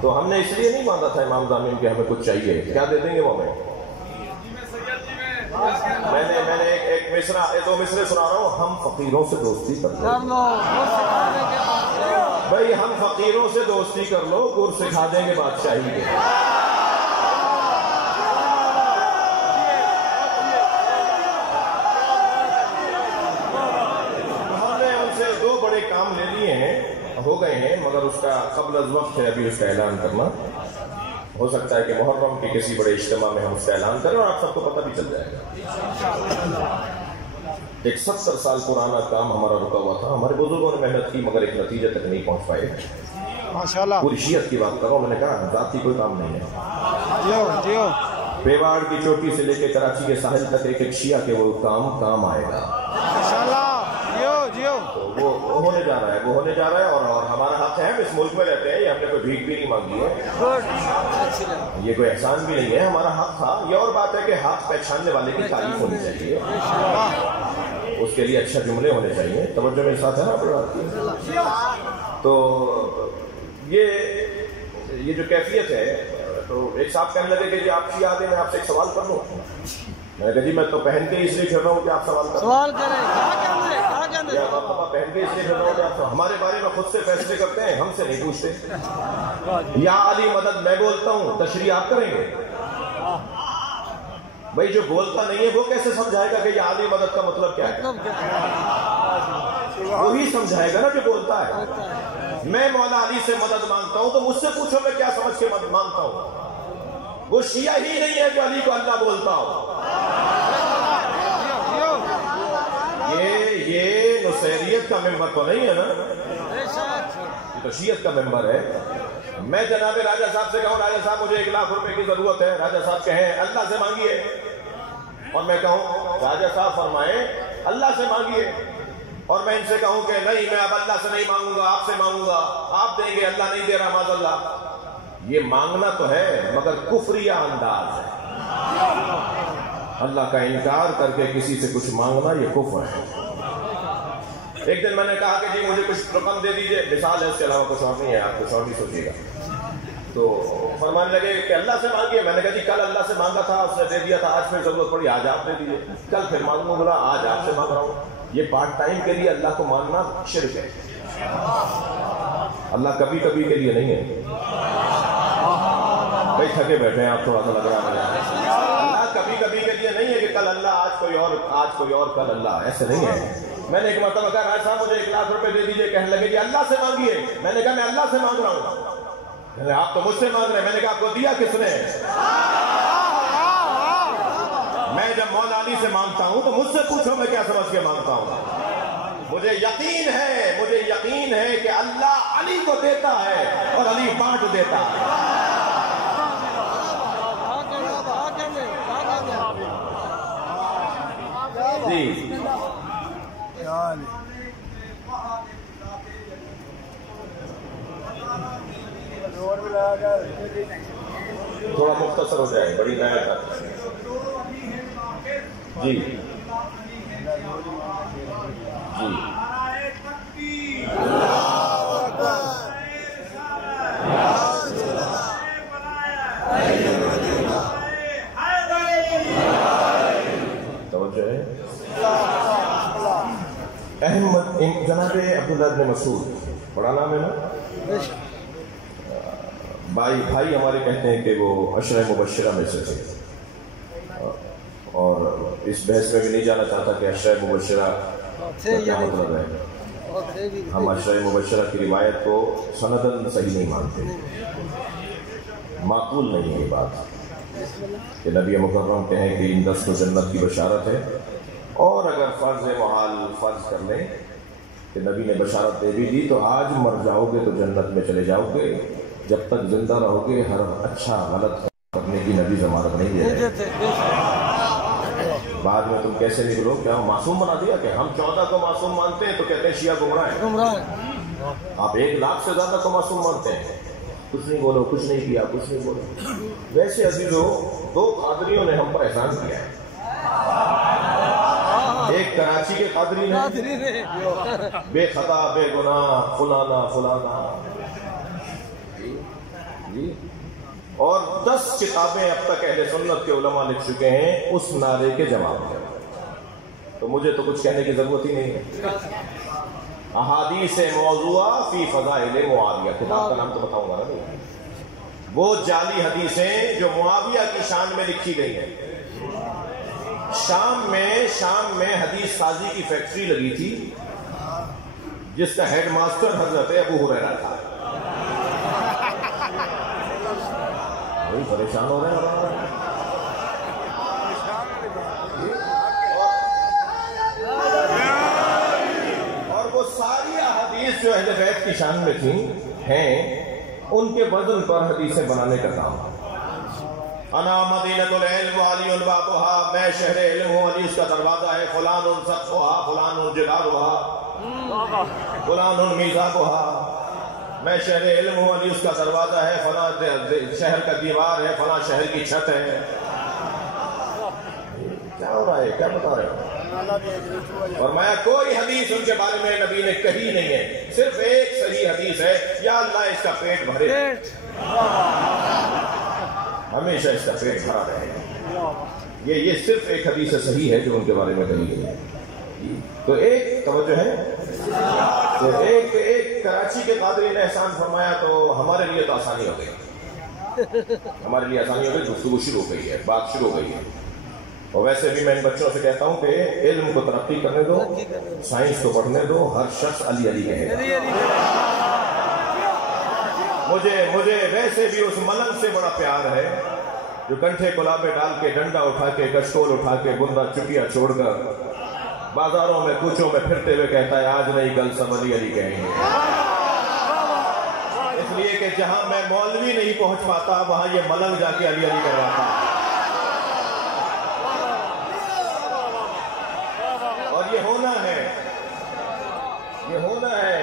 تو ہم نے اس لیے نہیں مانگا تھا امام ضامن کہ ہمیں کچھ چاہیے، کیا دے دیں گے وہ ہمیں؟ میں نے ایک مصرع 2 مصرے سنا رہا ہوں، ہم فقیروں سے دوستی کر لو بھائی، ہم فقیروں سے دوستی کر لو، گر سکھا دیں گے بادشاہی کے۔ ہم نے ان سے 2 بڑے کام لے لیے ہیں، ہو گئے ہیں، مگر اس کا قبل از وقت ہے ابھی اس کا اعلان کرنا۔ ہو سکتا ہے کہ محرم کے کسی بڑے اجتماع میں ہم اس کا اعلان کریں اور آپ سب کو پتہ بھی چل جائے گا۔ ایک 70 سال پرانا کام ہمارا رکا ہوا تھا، ہمارے بزرگوں نے محنت کی مگر ایک نتیجے تک نہیں پہنچ پائے۔ ماشاءاللہ پوری شیعت کی بات کرو، میں نے کہا ذاتی کوئی کام نہیں ہے۔ پیواڑ کی چوٹی سے لے کے کراچی کے ساحل تک ایک شیعہ کے وہ کام آئے گا تو وہ ہونے جا رہا ہے، اور ہمارا حق ہے، ہم اس ملک میں رہتے ہیں، یہ ہم نے کوئی بھیک بھی نہیں مانگی ہے، یہ کوئی احسان بھی نہیں ہے، ہمارا حق تھا۔ یہ اور بات ہے کہ حق پہچاننے والے کی تعریف ہونی چاہیے، اس کے لیے اچھا جملے ہونے چاہیے۔ توجہ میرے ساتھ ہے نا؟ تو یہ جو کیفیت ہے، تو ایک صاحب کہنے لگے کہ جی آپ شیعہ آدمی، میں آپ سے ایک سوال کر لوں؟ میں نے کہا جی میں تو پہن کے اس لیے پھر رہا ہوں کہ آپ سوال کریں، پہن کے اس لیے پھر رہا ہوں کہ آپ ہمارے بارے میں خود سے فیصلے کرتے ہیں، ہم سے نہیں پوچھتے۔ یا علی مدد میں بولتا ہوں، تشریح آپ کریں گے؟ بھائی جو بولتا نہیں ہے وہ کیسے سمجھائے گا کہ یہ علی مدد کا مطلب کیا ہے؟ وہی سمجھائے گا نا جو بولتا ہے۔ میں مولا علی سے مدد مانگتا ہوں تو مجھ سے پوچھو میں کیا سمجھ کے مدد مانگتا ہوں؟ وہ شیعہ ہی نہیں ہے جو علی کو اللہ بولتا ہو۔ یہ نصیریت کا ممبر تو نہیں ہے نا، یہ تو شیعت کا ممبر ہے۔ میں جناب راجہ صاحب سے کہوں راجہ صاحب مجھے 1 لاکھ روپے کی ضرورت ہے، راجہ صاحب کہیں اللہ سے مانگیے، اور میں کہوں راجہ صاحب فرمائیں اللہ سے مانگیے، اور میں ان سے کہوں کہ نہیں میں اب اللہ سے نہیں مانگوں گا، آپ سے مانگوں گا، آپ دیں گے، اللہ نہیں دے رہا معاذ اللہ۔ یہ مانگنا تو ہے مگر کفریہ انداز ہے، اللہ کا انکار کر کے کسی سے کچھ مانگنا یہ کفر ہے۔ ایک دن میں نے کہا کہ جی مجھے کچھ رقم دے دیجئے، مثال ہے، اس کے علاوہ کچھ اور نہیں ہے، آپ کچھ اور نہیں سوچیے گا۔ تو فرمانے لگے کہ اللہ سے مانگیے، میں نے کہا جی کل اللہ سے مانگا تھا، اس نے دے دیا تھا، آج پھر ضرورت پڑی، آج آپ دے دیجئے، کل پھر مانگوں گا، آج آپ سے مانگ رہا ہوں۔ یہ پارٹ ٹائم کے لیے اللہ کو ماننا شرک ہے، اللہ کبھی کبھی کے لیے نہیں ہے۔ بھائی تھکے بیٹھے ہیں آپ، تھوڑا سا لگ رہا ہے، اللہ کبھی کبھی کے لیے نہیں ہے کہ کل اللہ، آج کوئی اور کل اللہ، ایسے نہیں ہے۔ میں نے ایک مرتبہ کہا راج صاحب مجھے 1 لاکھ روپے دے دیجئے، کہنے لگے جی اللہ سے مانگیے، میں نے کہا میں اللہ سے مانگ رہا ہوں، آپ تو مجھ سے مانگ رہے ہیں، میں نے کہا آپ کو دیا کس نے؟ میں جب مولا علی سے مانگتا ہوں تو مجھ سے پوچھو میں کیا سمجھ کے مانگتا ہوں۔ مجھے یقین ہے کہ اللہ علی کو دیتا ہے اور علی بانٹ دیتا ہے۔ جی تھوڑا مختصر ہو جائے، بڑی محنت ہے۔ جی توجہ ہے۔ احمد جناب عبداللہ بن مسعود، بڑا نام ہے نا، بھائی ہمارے کہتے ہیں کہ وہ عشرہ مبشرہ میں سے تھے، اور اس بحث میں بھی نہیں جانا چاہتا کہ عشرہ مبشرہ کا کیا مطلب ہے۔ ہم عشرہ مبشرہ کی روایت کو سندن صحیح نہیں مانتے، معقول نہیں ہے یہ بات کہ نبی مکرم کہیں کہ ان 10 کو جنت کی بشارت ہے، اور اگر فرض محال فرض کر لیں کہ نبی نے بشارت دے بھی دی تو آج مر جاؤ گے تو جنت میں چلے جاؤ گے، جب تک زندہ رہو گے ہر اچھا غلط کرنے کی نبی ضمانت نہیں دے رہے۔ بعد میں تم کیسے نکلو، کیا معصوم بنا دیا کہ ہم 14 کو معصوم مانتے ہیں تو کہتے ہیں شیعہ گمراہ ہیں۔ آپ 1 لاکھ سے زیادہ کو معصوم مانتے ہیں، کچھ نہیں بولو، کچھ نہیں کیا، کچھ نہیں بولو۔ ویسے عزیزو 2 قادریوں نے ہم پر احسان کیا ہے، ایک کراچی کے قادری نے بے خطا بے گناہ فلانا فلانا، اور 10 کتابیں اب تک اہل سنت کے علماء لکھ چکے ہیں اس نعرے کے جواب میں. تو مجھے تو کچھ کہنے کی ضرورت ہی نہیں ہے. احادیث موضوعہ فی فضائل معاویہ، کتاب کا نام تو بتاؤں گا نا. وہ جعلی حدیثیں جو معاویہ کی شان میں لکھی گئی ہیں. شام میں حدیث سازی کی فیکٹری لگی تھی جس کا ہیڈ ماسٹر حضرت ابو ہریرہ تھا. وہی پریشان ہو رہے ہیں. اور وہ ساری احادیث جو اہل بیت کی شان میں تھیں ہیں، ان کے وزن پر حدیثیں بنانے کا کام. انا مدینۃ العلم وعلی بابها، میں شہر علم ہوں، علی اس کا دروازہ ہے. فلان سقفها فلان جدارها فلان میزابها، میں شہر علم ہوں، علی اس کا دروازہ ہے، فلاں شہر کا دیوار ہے، فلاں شہر کی چھت ہے. کیا ہو رہا ہے؟ کیا بتا رہے ہیں؟ اور میں کوئی حدیث ان کے بارے میں نبی نے کہی نہیں ہے، صرف ایک صحیح حدیث ہے، یا اللہ اس کا پیٹ بھرے، ہمیشہ اس کا پیٹ بھرا رہے. یہ صرف ایک حدیث صحیح ہے جو ان کے بارے میں کہی گئی ہے. تو ایک توجہ ہے، تو ایک کراچی کے قادری نے احسان فرمایا تو ہمارے لیے تو آسانی ہو گئی، ہمارے لیے آسانی ہو گئی. گفتگو شروع ہو گئی ہے، بات شروع ہو گئی ہے. اور ویسے بھی میں ان بچوں سے کہتا ہوں کہ علم کو ترقی کرنے دو، سائنس کو پڑھنے دو. ہر شخص علی علی کہے گا. مجھے ویسے بھی اس ملنگ سے بڑا پیار ہے جو کنٹھے کلابے ڈال کے، ڈنڈا اٹھا کے، کشکول اٹھا کے، گندا چٹیا چھوڑ کر بازاروں میں کوچوں میں پھرتے ہوئے کہتا ہے آج نہیں کل سب علی علی کہیں گے. اس لیے کہ جہاں میں مولوی نہیں پہنچ پاتا وہاں یہ ملنگ جا کے علی علی کرواتا. اور یہ ہونا ہے، یہ ہونا ہے،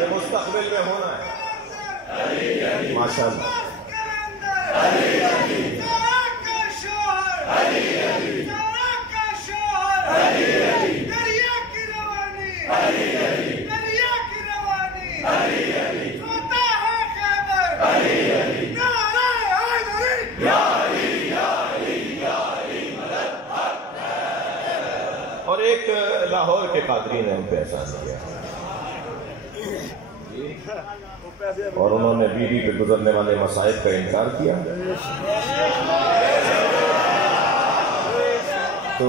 یہ مستقبل میں ہونا ہے. ماشاءاللہ. اور ایک لاہور کے قادری نے ہم پہ احسان کیا اور انہوں نے بیوی پہ گزرنے والے مصائب کا انکار کیا. تو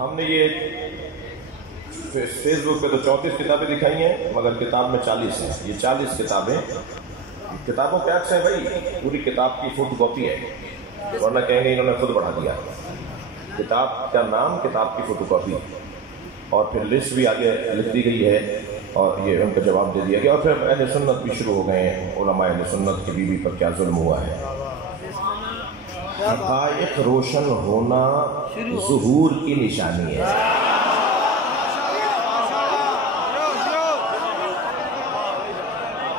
ہم نے یہ فیس بک پہ تو 34 کتابیں دکھائی ہیں مگر کتاب میں 40 ہیں. یہ 40 کتابیں کتابوں کے عکس ہیں بھائی، پوری کتاب کی فوٹو کاپی ہے، ورنہ کہیں گے انہوں نے خود بڑھا دیا. کتاب کا نام، کتاب کی فوٹو کاپی، اور پھر لسٹ بھی آگے لکھ دی گئی ہے اور یہ ان کا جواب دے دیا گیا. اور پھر اہل سنت بھی شروع ہو گئے ہیں، علماء اہل سنت کی بیوی پر کیا ظلم ہوا ہے. حقائق روشن ہونا ظہور کی نشانی ہے.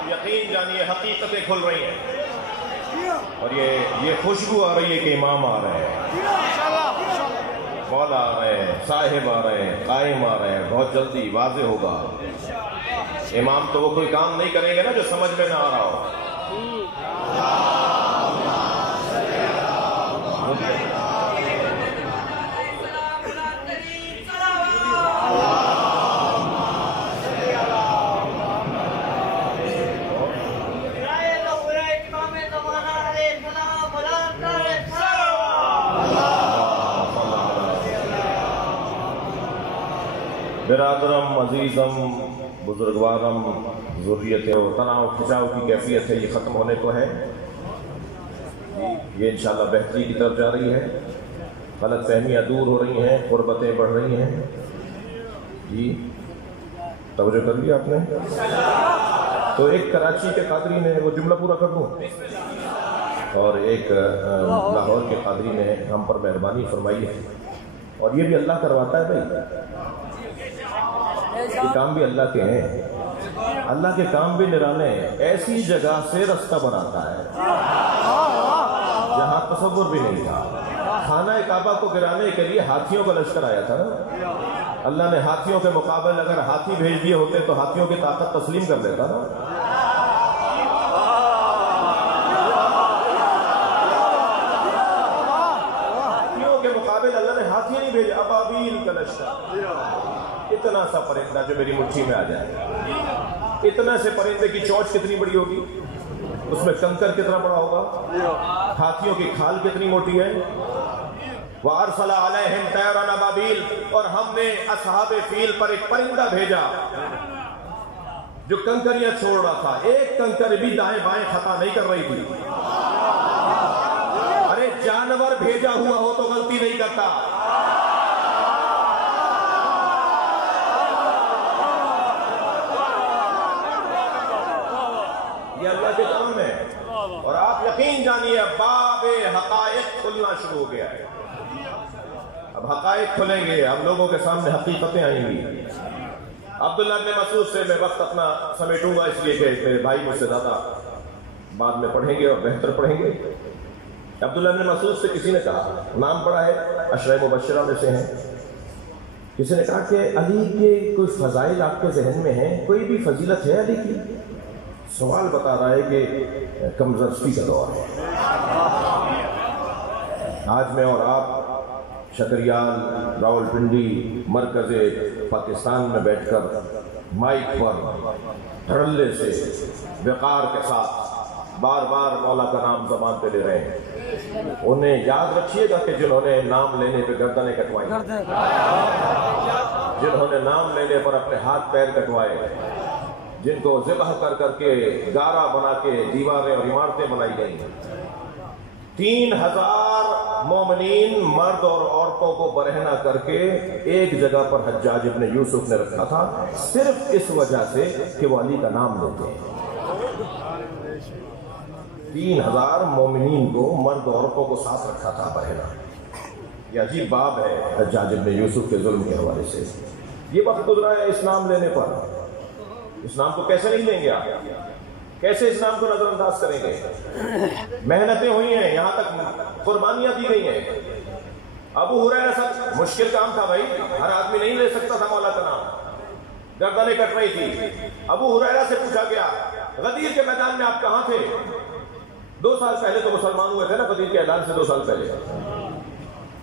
یقین جانیے حقیقتیں کھل رہی ہیں اور یہ خوشبو آ رہی ہے کہ امام آ رہے ہیں، مولا آ رہے ہیں، صاحب آ رہے ہیں، قائم آ رہے ہیں. بہت جلدی واضح ہوگا. امام تو وہ کوئی کام نہیں کریں گے نا جو سمجھ میں نہ آ رہا ہو. برادرم، عزیزم، بزرگوارم، ضروریت ہے اور تناؤ کھچاؤ کی کیفیت ہے، یہ ختم ہونے کو ہے. یہ انشاءاللہ بہتری کی طرف جا رہی ہے. غلط فہمیاں دور ہو رہی ہیں، قربتیں بڑھ رہی ہیں. جی توجہ کر لیا آپ نے. تو ایک کراچی کے قادری نے، وہ جملہ پورا کر دوں، اور ایک لاہور کے قادری نے ہم پر مہربانی فرمائی ہے. اور یہ بھی اللہ کرواتا ہے بھائی، یہ کام بھی اللہ کے ہیں. اللہ کے کام بھی نرانے ہیں. ایسی جگہ سے رستہ بناتا ہے جہاں تصور بھی نہیں تھا. خانہ کعبہ کو گرانے کے لیے ہاتھیوں کا لشکر آیا تھا نا. اللہ نے ہاتھیوں کے مقابل اگر ہاتھی بھیج دیے ہوتے تو ہاتھیوں کی طاقت تسلیم کر لیتا نا. ہاتھیوں کے مقابل اللہ نے ہاتھی نہیں بھیجا، ابابیل کا لشکر. اتنا سا پرندہ جو میری مٹھی میں آ جائے، اتنا سے پرندے کی چونچ کتنی بڑی ہوگی، اس میں کنکر کتنا بڑا ہوگا، ہاتھیوں کی کھال کتنی موٹی ہے. وَأَرْسَلَ عَلَيْهِمْ طَيْرًا أَبَابِيلَ، اور ہم نے اصحاب فیل پر ایک پرندہ بھیجا جو کنکریاں چھوڑ رہا تھا. ایک کنکر بھی دائیں بائیں خطا نہیں کر رہی تھی. ارے جانور بھیجا ہوا ہو تو غلطی نہیں کرتا. یہ اللہ کے کام ہے. اور آپ یقین جانیے باب حقائق کھلنا شروع ہو گیا ہے. اب حقائق کھلیں گے، اب لوگوں کے سامنے حقیقتیں آئیں گی. عبداللہ بن مسعود سے میں وقت اپنا سمیٹوں گا، اس لیے کہ میرے بھائی مجھ سے زیادہ بعد میں پڑھیں گے اور بہتر پڑھیں گے. عبداللہ بن مسعود سے کسی نے کہا، نام پڑا ہے، عشرہ مبشرہ میں سے ہیں، کسی نے کہا کہ علی کے کوئی فضائل آپ کے ذہن میں ہیں، کوئی بھی فضیلت ہے علی کی؟ سوال بتا رہا ہے کہ کمزرستی کا دور ہے. آج میں اور آپ شکریال راولپنڈی مرکز پاکستان میں بیٹھ کر مائک پر دھڑلے سے وقار کے ساتھ بار بار مولا کا نام زبان پہ لے رہے ہیں. انہیں یاد رکھیے گا کہ جنہوں نے نام لینے پہ گردنیں کٹوائی، جنہوں نے نام لینے پر اپنے ہاتھ پیر کٹوائے، جن کو ذبح کر کر کے گارا بنا کے دیواریں اور عمارتیں بنائی گئی، 3000 مومنین مرد اور عورتوں کو برہنہ کر کے ایک جگہ پر حجاج ابن یوسف نے رکھا تھا، صرف اس وجہ سے کہ وہ علی کا نام لیتے ہیں. 3000 مومنین کو مرد عورتوں کو ساتھ رکھا تھا برہنہ. یہ عجیب باب ہے حجاج ابن یوسف کے ظلم کے حوالے سے. یہ وقت گزرا ہے اسلام لینے پر. اسلام کو کیسے نہیں لیں گے آپ؟ کیسے اسلام کو نظر انداز کریں گے؟ محنتیں ہوئی ہیں، یہاں تک قربانیاں دی گئی ہیں. ابو ہریرہ سب مشکل کام تھا بھائی، ہر آدمی نہیں لے سکتا تھا مولا کا نام، گردنیں کٹ رہی تھی. ابو ہریرہ سے پوچھا گیا غدیر کے میدان میں آپ کہاں تھے؟ 2 سال پہلے تو مسلمان ہوئے تھے نا، غدیر کے اعلان سے 2 سال پہلے.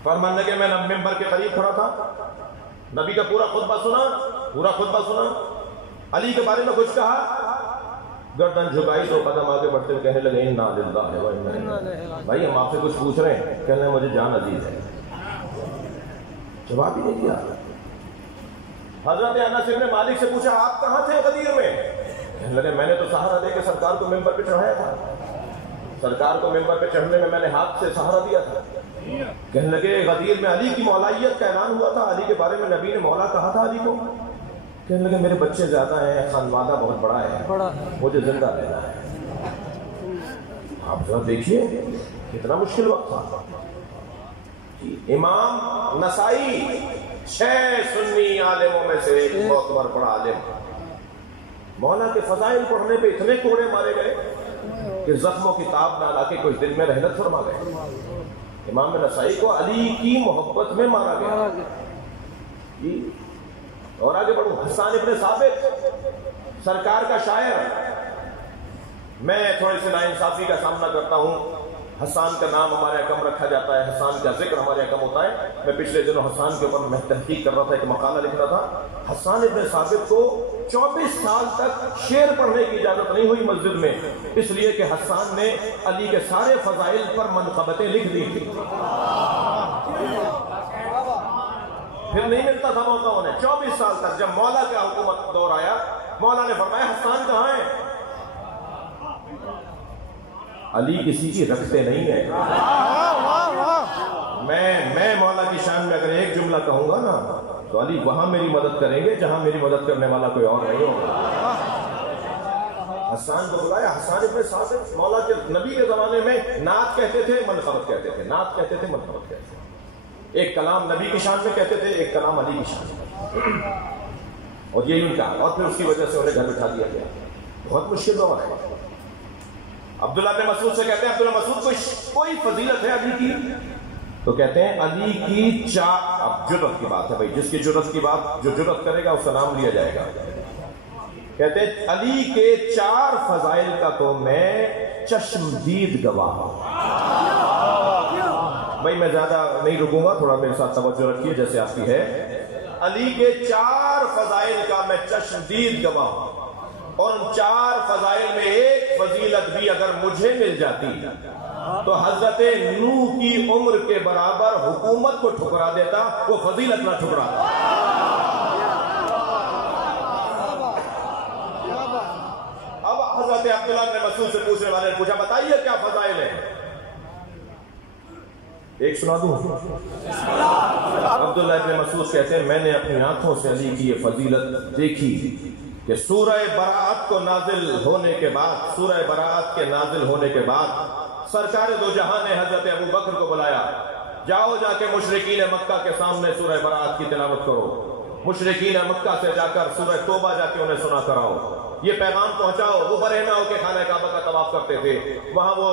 فرمانے لگے میں ممبر کے قریب کھڑا تھا، نبی کا پورا خطبہ سنا، علی کے بارے میں کچھ کہا، گردن جھکائی تو قدم آگے بڑھتے ہوئے کہنے لگے انا للہ و انا الیہ. بھائی ہم آپ سے کچھ پوچھ رہے ہیں، کہنے لگے مجھے جان عزیز ہے. جواب ہی نہیں دیا. حضرت انس بن مالک سے پوچھا آپ کہاں تھے غدیر میں؟ کہنے لگے میں نے تو سہارا دے کے سرکار کو ممبر پہ چڑھایا تھا، سرکار کو ممبر پہ چڑھنے میں میں نے ہاتھ سے سہارا دیا تھا. کہنے لگے غدیر میں علی کی مولائیت کا اعلان ہوا تھا، علی کے بارے میں نبی نے مولا کہا تھا علی کو. کہنے لگے میرے بچے زیادہ ہیں، خانوادہ بہت بڑا ہے، مجھے زندہ رہنا ہے. آپ ذرا دیکھیے کتنا مشکل وقت تھا. امام نسائی 6 سنی عالموں میں سے ایک معتبر بڑا عالم، مولا کے فضائل پڑھنے پہ اتنے کوڑے مارے گئے کہ زخموں کی تاب نہ لا کے کچھ دن میں رحلت فرما گئے. امام نسائی کو علی کی محبت میں مارا گیا. اور آگے بڑھوں، حسان ابن ثابت سرکار کا شاعر. میں تھوڑی سی ناانصافی کا سامنا کرتا ہوں، حسان کا نام ہمارے یہاں کم رکھا جاتا ہے، حسان کا ذکر ہمارے یہاں کم ہوتا ہے. میں پچھلے دنوں حسان کے اوپر میں تحقیق کر رہا تھا، ایک مقالہ لکھ رہا تھا. حسان ابن ثابت کو 24 سال تک شعر پڑھنے کی اجازت نہیں ہوئی مسجد میں، اس لیے کہ حسان نے علی کے سارے فضائل پر منقبتیں لکھ دی تھی. پھر نہیں ملتا تھا موقع انہیں. 24 سال تک جب مولا کا حکومت دور آیا، مولا نے فرمایا حسان کہاں ہے؟ علی کسی کی رکھتے نہیں ہے. میں مولا کی شان میں اگر ایک جملہ کہوں گا نا تو علی وہاں میری مدد کریں گے جہاں میری مدد کرنے والا کوئی اور نہیں ہوگا. حسان کو بلایا. حسان ابن ثابت مولا کے نبی کے زمانے میں نعت کہتے تھے، منقبت کہتے تھے، نعت کہتے تھے، منقبت کہتے تھے. ایک کلام نبی کی شان میں کہتے تھے، ایک کلام علی کی شان میں. اور یہی ان کا، اور پھر اس کی وجہ سے انہیں گھر بٹھا دیا گیا. بہت مشکل دور ہے. عبداللہ بن مسعود سے کہتے ہیں عبداللہ مسعود کوئی فضیلت ہے علی کی؟ تو کہتے ہیں علی کی اب جرت کی بات ہے بھائی، جس کی جرت کی بات، جو جرت کرے گا اس کا نام لیا جائے گا. کہتے ہیں علی کے 4 فضائل کا تو میں چشمدید گواہ ہوں. بھائی میں زیادہ نہیں رکوں گا، تھوڑا میرے ساتھ توجہ رکھیے جیسے آپ کی ہے. علی کے 4 فضائل کا میں چشمدید گواہ ہوں، اور ان 4 فضائل میں ایک فضیلت بھی اگر مجھے مل جاتی تو حضرت نوح کی عمر کے برابر حکومت کو ٹھکرا دیتا، وہ فضیلت نہ ٹھکراتا. اب حضرت عبداللہ بن مسعود سے پوچھنے والے نے پوچھا بتائیے کیا فضائل ہیں؟ ایک سنا دوں. عبداللہ بن مسعود کہتے ہیں میں نے اپنی آنکھوں سے علی کی یہ فضیلت دیکھی کہ سورہ براءت کو نازل ہونے کے بعد، سورہ براءت کے نازل ہونے کے بعد سرکار دو جہاں نے حضرت ابو بکر کو بلایا، جاؤ جا کے مشرکین مکہ کے سامنے سورہ براءت کی تلاوت کرو، مشرکین مکہ سے جا کر سورہ توبہ جا کے انہیں سنا کراؤ، یہ پیغام پہنچاؤ. وہ برہنہ ہو کے خانہ کعبہ کا طواف کرتے تھے، وہاں وہ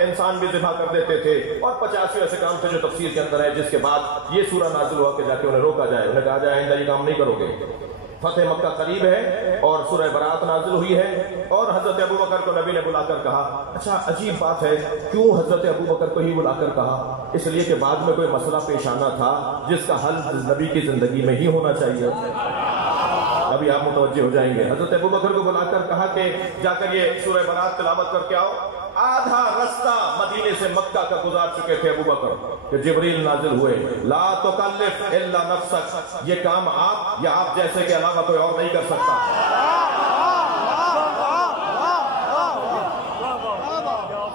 انسان بھی ذبح کر دیتے تھے، اور 85 ایسے کام تھے جو تفسیر کے اندر ہے، جس کے بعد یہ سورہ نازل ہوا کہ جا کے انہیں روکا جائے. انہیں کہا جائے آئندہ یہ کام نہیں کرو گے، فتح مکہ قریب ہے اور سورہ براءت نازل ہوئی ہے. اور حضرت ابو بکر کو نبی نے بلا کر کہا، اچھا عجیب بات ہے، کیوں حضرت ابو بکر کو ہی بلا کر کہا؟ اس لیے کہ بعد میں کوئی مسئلہ پیش آنا تھا جس کا حل نبی کی زندگی میں ہی ہونا چاہیے. ابھی آپ متوجہ ہو جائیں گے. حضرت ابو بکر کو بلا کر کہا کہ جا کر یہ سورہ براءت تلاوت کر کے آؤ. آدھا رستہ مدینے سے مکہ کا گزار چکے تھے ابو بکر کہ جبریل نازل ہوئے، لا تکلف الا نفسک، یہ کام آپ یا آپ جیسے کے علاوہ کوئی اور نہیں کر سکتا.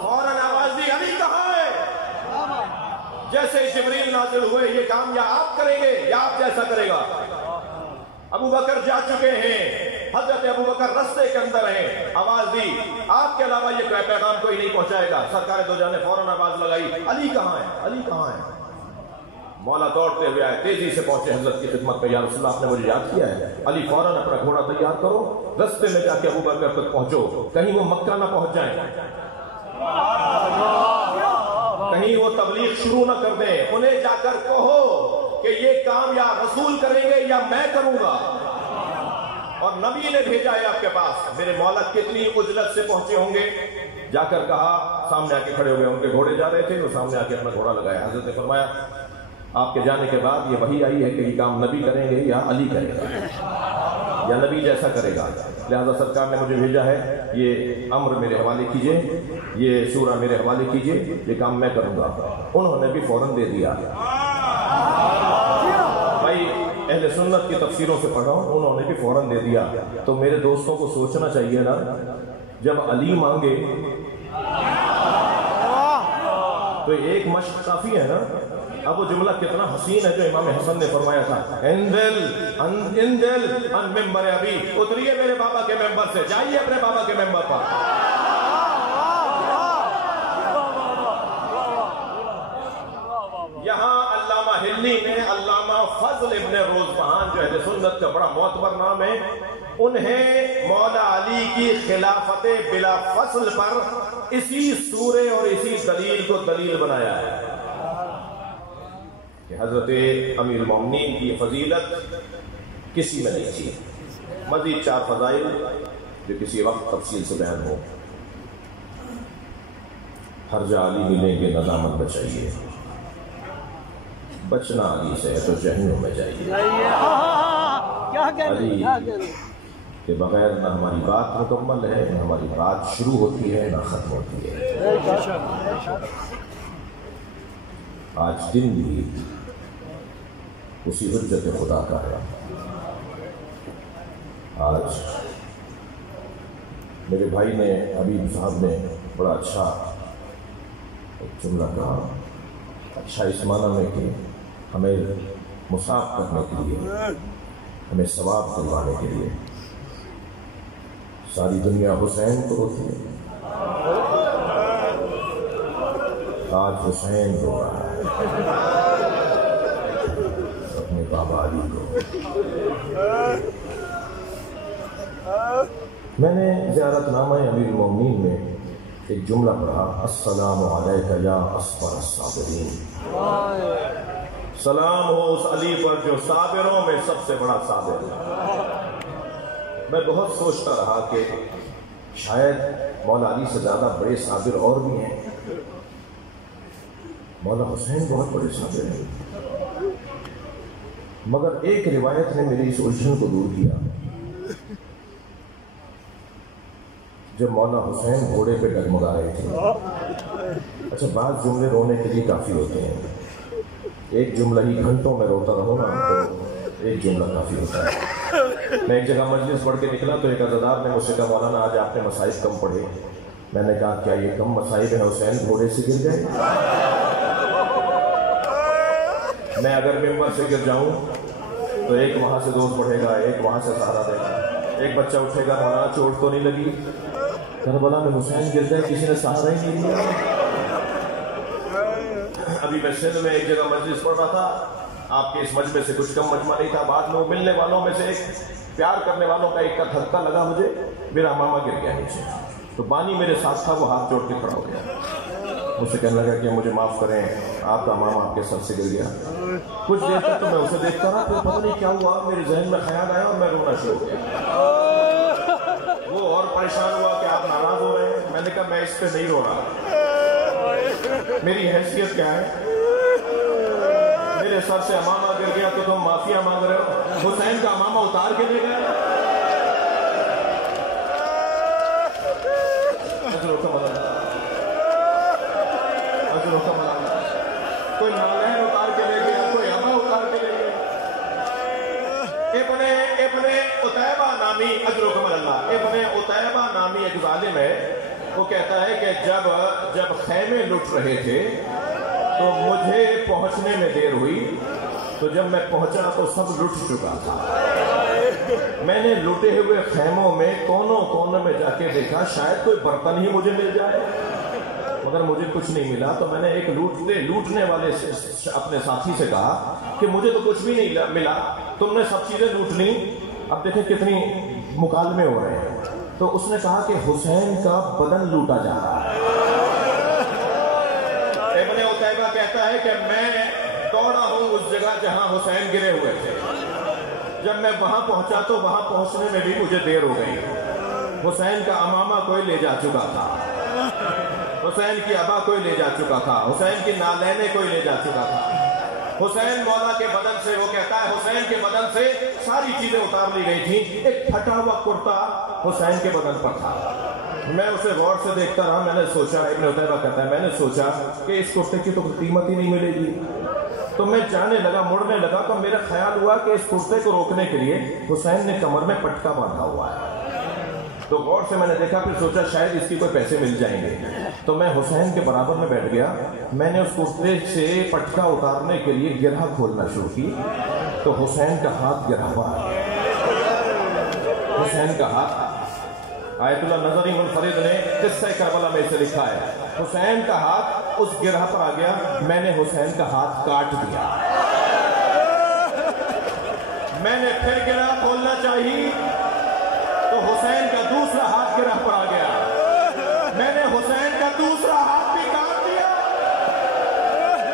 فوراً آواز دی علی کہاں ہے؟ جیسے جبریل نازل ہوئے یہ کام یا آپ کریں گے یا آپ جیسا کرے گا. ابو بکر جا چکے ہیں، حضرت ابو بکر رستے کے اندر ہیں. آواز دی آپ کے علاوہ یہ پیغام کوئی نہیں پہنچائے گا. سرکار دو جہاں نے فوراً آواز لگائی، علی کہاں ہے؟ علی کہاں ہے؟ مولا دوڑتے ہوئے آئے، تیزی سے پہنچے حضرت کی خدمت میں، یا رسول اللہ آپ نے مجھے یاد کیا ہے. علی فوراً اپنا گھوڑا تیار کرو، رستے میں جا کے ابو بکر تک پہنچو، کہیں وہ مکہ نہ پہنچ جائیں، کہیں وہ تبلیغ شروع نہ کر دیں. انہیں جا کر کہو کہ یہ کام یا رسول کریں گے یا میں کروں گا. اور نبی نے بھیجا ہے آپ کے پاس، میرے مولا کتنی عجلت سے پہنچے ہوں گے. جا کر کہا، سامنے آ کے کھڑے ہوئے، ان کے گھوڑے جا رہے تھے، وہ سامنے آ کے اپنا گھوڑا لگایا. حضرت نے فرمایا آپ کے جانے کے بعد یہ وحی آئی ہے کہ یہ کام نبی کریں گے یا علی کرے گا، یا نبی جیسا کرے گا. لہذا سرکار نے مجھے بھیجا ہے، یہ امر میرے حوالے کیجئے، یہ سورہ میرے حوالے کیجئے، یہ کام میں کروں گا. انہوں نے بھی فوراً دے دیا. بھائی اہل سنت کی تفسیروں سے پڑھا ہوں، انہوں نے بھی فوراً دے دیا. تو میرے دوستوں کو سوچنا چاہیے نا، جب علی مانگے تو ایک مشق کافی ہے نا. اب وہ جملہ کتنا حسین ہے جو امام حسن نے فرمایا تھا، انزل ان ممبر ابی، اتریے میرے بابا کے ممبر سے، جائیے اپنے بابا کے ممبر پر. یہاں علامہ ہلی نے، علامہ فضل ابن روزبہان جو اہل سنت کا بڑا معتبر نام ہے، انہیں مولا علی کی خلافت بلا فصل پر اسی سورے اور اسی دلیل کو دلیل بنایا ہے کہ حضرت امیر المومنین کی فضیلت کسی میں نہیں تھی. مزید 4 فضائل جو کسی وقت تفصیل سے بیان ہو. ہر جا علی ملیں گے ندامت بچائیے، بچنا علی سے ہے تو جہنم میں جائیے. علی کے بغیر نہ ہماری بات مکمل ہے، نہ ہماری بات شروع ہوتی ہے نہ ختم ہوتی ہے. آج دن بھی اسی حجت خدا کا ہے. آج میرے بھائی نے، حبیب صاحب نے بڑا اچھا ایک جملہ کہا، اچھا اس معنی میں کہ ہمیں مصاف کرنے کے لیے، ہمیں ثواب دلوانے کے لیے. ساری دنیا حسین کو روتی ہے، آج حسین رو رہا ہے. اپنے بابا علی کو۔ میں نے زیارت نامہ امیر المومنین میں ایک جملہ پڑھا، السلام علیک یا اصبر الصابرین، سلام ہو اس علی پر جو صابروں میں سب سے بڑا صابر ہے۔ میں بہت سوچتا رہا کہ شاید مولا علی سے زیادہ بڑے صابر اور بھی ہیں۔ مولا حسین بہت بڑے صابر ہیں، مگر ایک روایت نے میری اس الجھن کو دور کیا۔ جب مولا حسین گھوڑے پہ ڈگمگا رہے تھے، اچھا بعض جملے رونے کے لیے کافی ہوتے ہیں، ایک جملہ ہی گھنٹوں میں روتا رہو نا تو ایک جملہ کافی ہوتا ہے۔ میں ایک جگہ مجلس پڑھ کے نکلا تو ایک عزادار نے مجھ سے کہا مولانا آج آپ نے مصائب کم پڑھے۔ میں نے کہا کیا یہ کم مصائب ہیں حسین گھوڑے سے گر گئے؟ میں اگر ممبر سے گر جاؤں تو ایک وہاں سے دوست پڑھے گا، ایک وہاں سے سہارا دے گا، ایک بچہ اٹھے گا مولانا چوٹ تو نہیں لگی؟ کربلا میں حسین گر گئے، کسی نے سہارا ہی نہیں دیا۔ ابھی میں سندھ میں ایک جگہ مجلس پڑھ رہا تھا، آپ کے اس مجمع سے کچھ کم مجمع نہیں تھا، بعد میں وہ ملنے والوں میں سے ایک پیار کرنے والوں کا ایک کا دھکا لگا مجھے، میرا ماما گر گیا نیچے، تو بانی میرے ساتھ تھا، وہ ہاتھ جوڑ کے کھڑا ہو گیا، مجھ سے کہنے لگا کہ مجھے معاف کریں، آپ کا ماما آپ کے سر سے گر گیا۔ کچھ دیر تک تو میں اسے دیکھتا رہا، پھر پتہ نہیں کیا ہوا، میرے ذہن میں خیال آیا اور میں رونا شروع ہو گیا۔ وہ اور پریشان ہوا کہ آپ ناراض ہو رہے ہیں۔ میں نے کہا میں اس پہ نہیں رو رہا، میری حیثیت کیا ہے، میرے سر سے امامہ گر گیا تو تم معافیا مانگ رہے ہو، حسین کا امامہ اتار کے لے گئے۔ کوئی نالین اتار کے لے گیا، کوئی اما اتار کے لے گیا۔ ابن عتیبہ نامی اجرکم اللہ، ابن عتیبہ نامی ایک ظالم ہے، وہ کہتا ہے کہ جب خیمے لٹ رہے تھے تو مجھے پہنچنے میں دیر ہوئی، تو جب میں پہنچا تو سب لٹ چکا تھا۔ میں نے لٹے ہوئے خیموں میں کونوں کونے میں جا کے دیکھا شاید کوئی برتن ہی مجھے مل جائے، مگر مجھے کچھ نہیں ملا۔ تو میں نے ایک لوٹنے والے سے اپنے ساتھی سے کہا کہ مجھے تو کچھ بھی نہیں ملا، تم نے سب چیزیں لوٹ لی، اب دیکھیں کتنی مکالمے ہو رہے ہیں۔ تو اس نے کہا کہ حسین کا بدن لوٹا جا رہا ہے۔ ابن عتیبہ کہتا ہے کہ میں دوڑا ہوں اس جگہ جہاں حسین گرے ہوئے تھے، جب میں وہاں پہنچا تو وہاں پہنچنے میں بھی مجھے دیر ہو گئی۔ حسین کا امامہ کوئی لے جا چکا تھا، حسین کی ابا کوئی لے جا چکا تھا، حسین کی نالینیں کوئی لے جا چکا تھا۔ حسین مولا کے بدن سے، وہ کہتا ہے حسین کے بدن سے ساری چیزیں اتار لی گئی تھیں، ایک پھٹا ہوا کرتا حسین کے بدن پر تھا۔ میں اسے غور سے دیکھتا رہا، میں نے سوچا، ابن عتیبہ کہتا ہے میں نے سوچا کہ اس کرتے کی تو قیمت ہی نہیں ملے گی، تو میں جانے لگا، مڑنے لگا، تو میرا خیال ہوا کہ اس کرتے کو روکنے کے لیے حسین نے کمر میں پٹکا باندھا ہوا ہے۔ تو غور سے میں نے دیکھا، پھر سوچا شاید اس کی کوئی پیسے مل جائیں گے، تو میں حسین کے برابر میں بیٹھ گیا۔ میں نے اس کرتے سے پٹکا اتارنے کے لیے گرہ کھولنا شروع کی، تو حسین کا ہاتھ گرا ہوا ہے، حسین کا ہاتھ۔ آیت اللہ نظری منفرد نے قصہ کربلا میں اسے لکھا ہے، حسین کا ہاتھ اس گرہ پر آ گیا، میں نے حسین کا ہاتھ کاٹ دیا۔ میں نے پھر گرہ کھولنا چاہیے تو حسین کا دوسرا ہاتھ گرہ پر آ گیا، میں نے حسین کا دوسرا ہاتھ بھی کاٹ دیا۔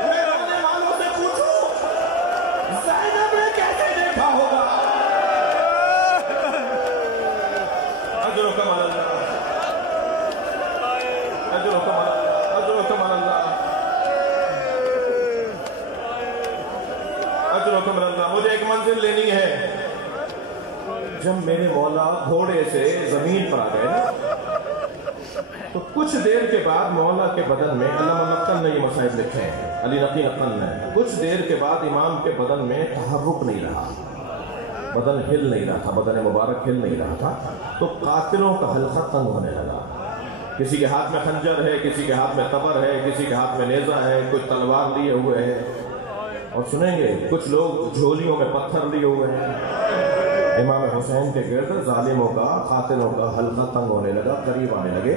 میں رونے والوں سے پوچھوں زینب نے کیسے دیکھا ہوگا؟ اجرکم اللہ، اجرکم اللہ، اجرکم اللہ، اجرکم اللہ۔ مجھے ایک منزل لینی ہے۔ جب میرے مولا گھوڑے سے زمین پر آ گئے تو کچھ دیر کے بعد مولا کے بدن میں، علامہ نقل نے یہ مصائب لکھے ہیں، علی نقی نقل نے، کچھ دیر کے بعد امام کے بدن میں تحرک نہیں رہا، بدن ہل نہیں رہا تھا، بدن مبارک ہل نہیں رہا تھا، تو قاتلوں کا حلقہ تنگ ہونے لگا۔ کسی کے ہاتھ میں خنجر ہے، کسی کے ہاتھ میں تبر ہے، کسی کے ہاتھ میں نیزہ ہے، کچھ تلوار لیے ہوئے ہیں، اور سنیں گے کچھ لوگ جھولیوں میں پتھر لیے ہوئے ہیں۔ امام حسین کے گرد ظالموں کا، قاتلوں کا حلقہ تنگ ہونے لگا، قریب آنے لگے،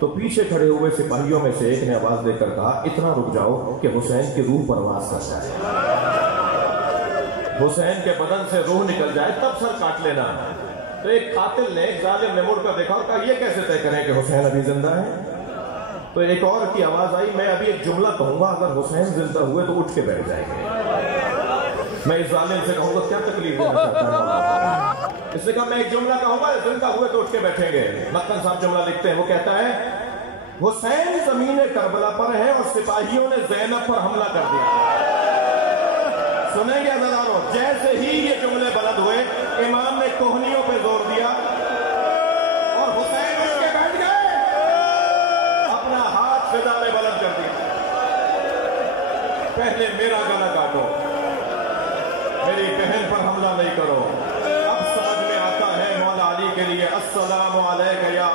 تو پیچھے کھڑے ہوئے سپاہیوں میں سے ایک نے آواز دے کر کہا اتنا رک جاؤ کہ حسین کی روح پرواز کر جائے۔ حسین کے بدن سے روح نکل جائے تب سر کاٹ لینا. تو ایک قاتل نے، ایک ظالم نے مڑ کر دیکھا اور کہا یہ کیسے طے کریں کہ حسین ابھی زندہ ہے؟ تو ایک اور کی آواز آئی، میں ابھی ایک جملہ کہوں گا، اگر حسین زندہ ہوئے تو اٹھ کے بیٹھ جائیں گے. میں اس ظالم سے کہوں گا کیا تکلیف دینا چاہتا ہے؟ اس نے کہا میں ایک جملہ کہوں گا، زندہ ہوئے تو اٹھ کے بیٹھیں گے. مکن صاحب جملہ لکھتے ہیں، وہ کہتا ہے حسین زمین کربلا پر ہے اور سپاہیوں نے زینب پر حملہ کر دیا. سنیں گے عزیزانو، جیسے ہی یہ جملے بلند ہوئے امام نے کوہنیوں پہ زور دیا اور حسین اٹھ کے بیٹھ گئے، اپنا ہاتھ فضا میں بلند کر دیا. پہلے میرا گلا کاٹو، میری بہن پر حملہ نہیں کرو. اب سمجھ میں آتا ہے مولا علی کے لیے السلام علیکہ یا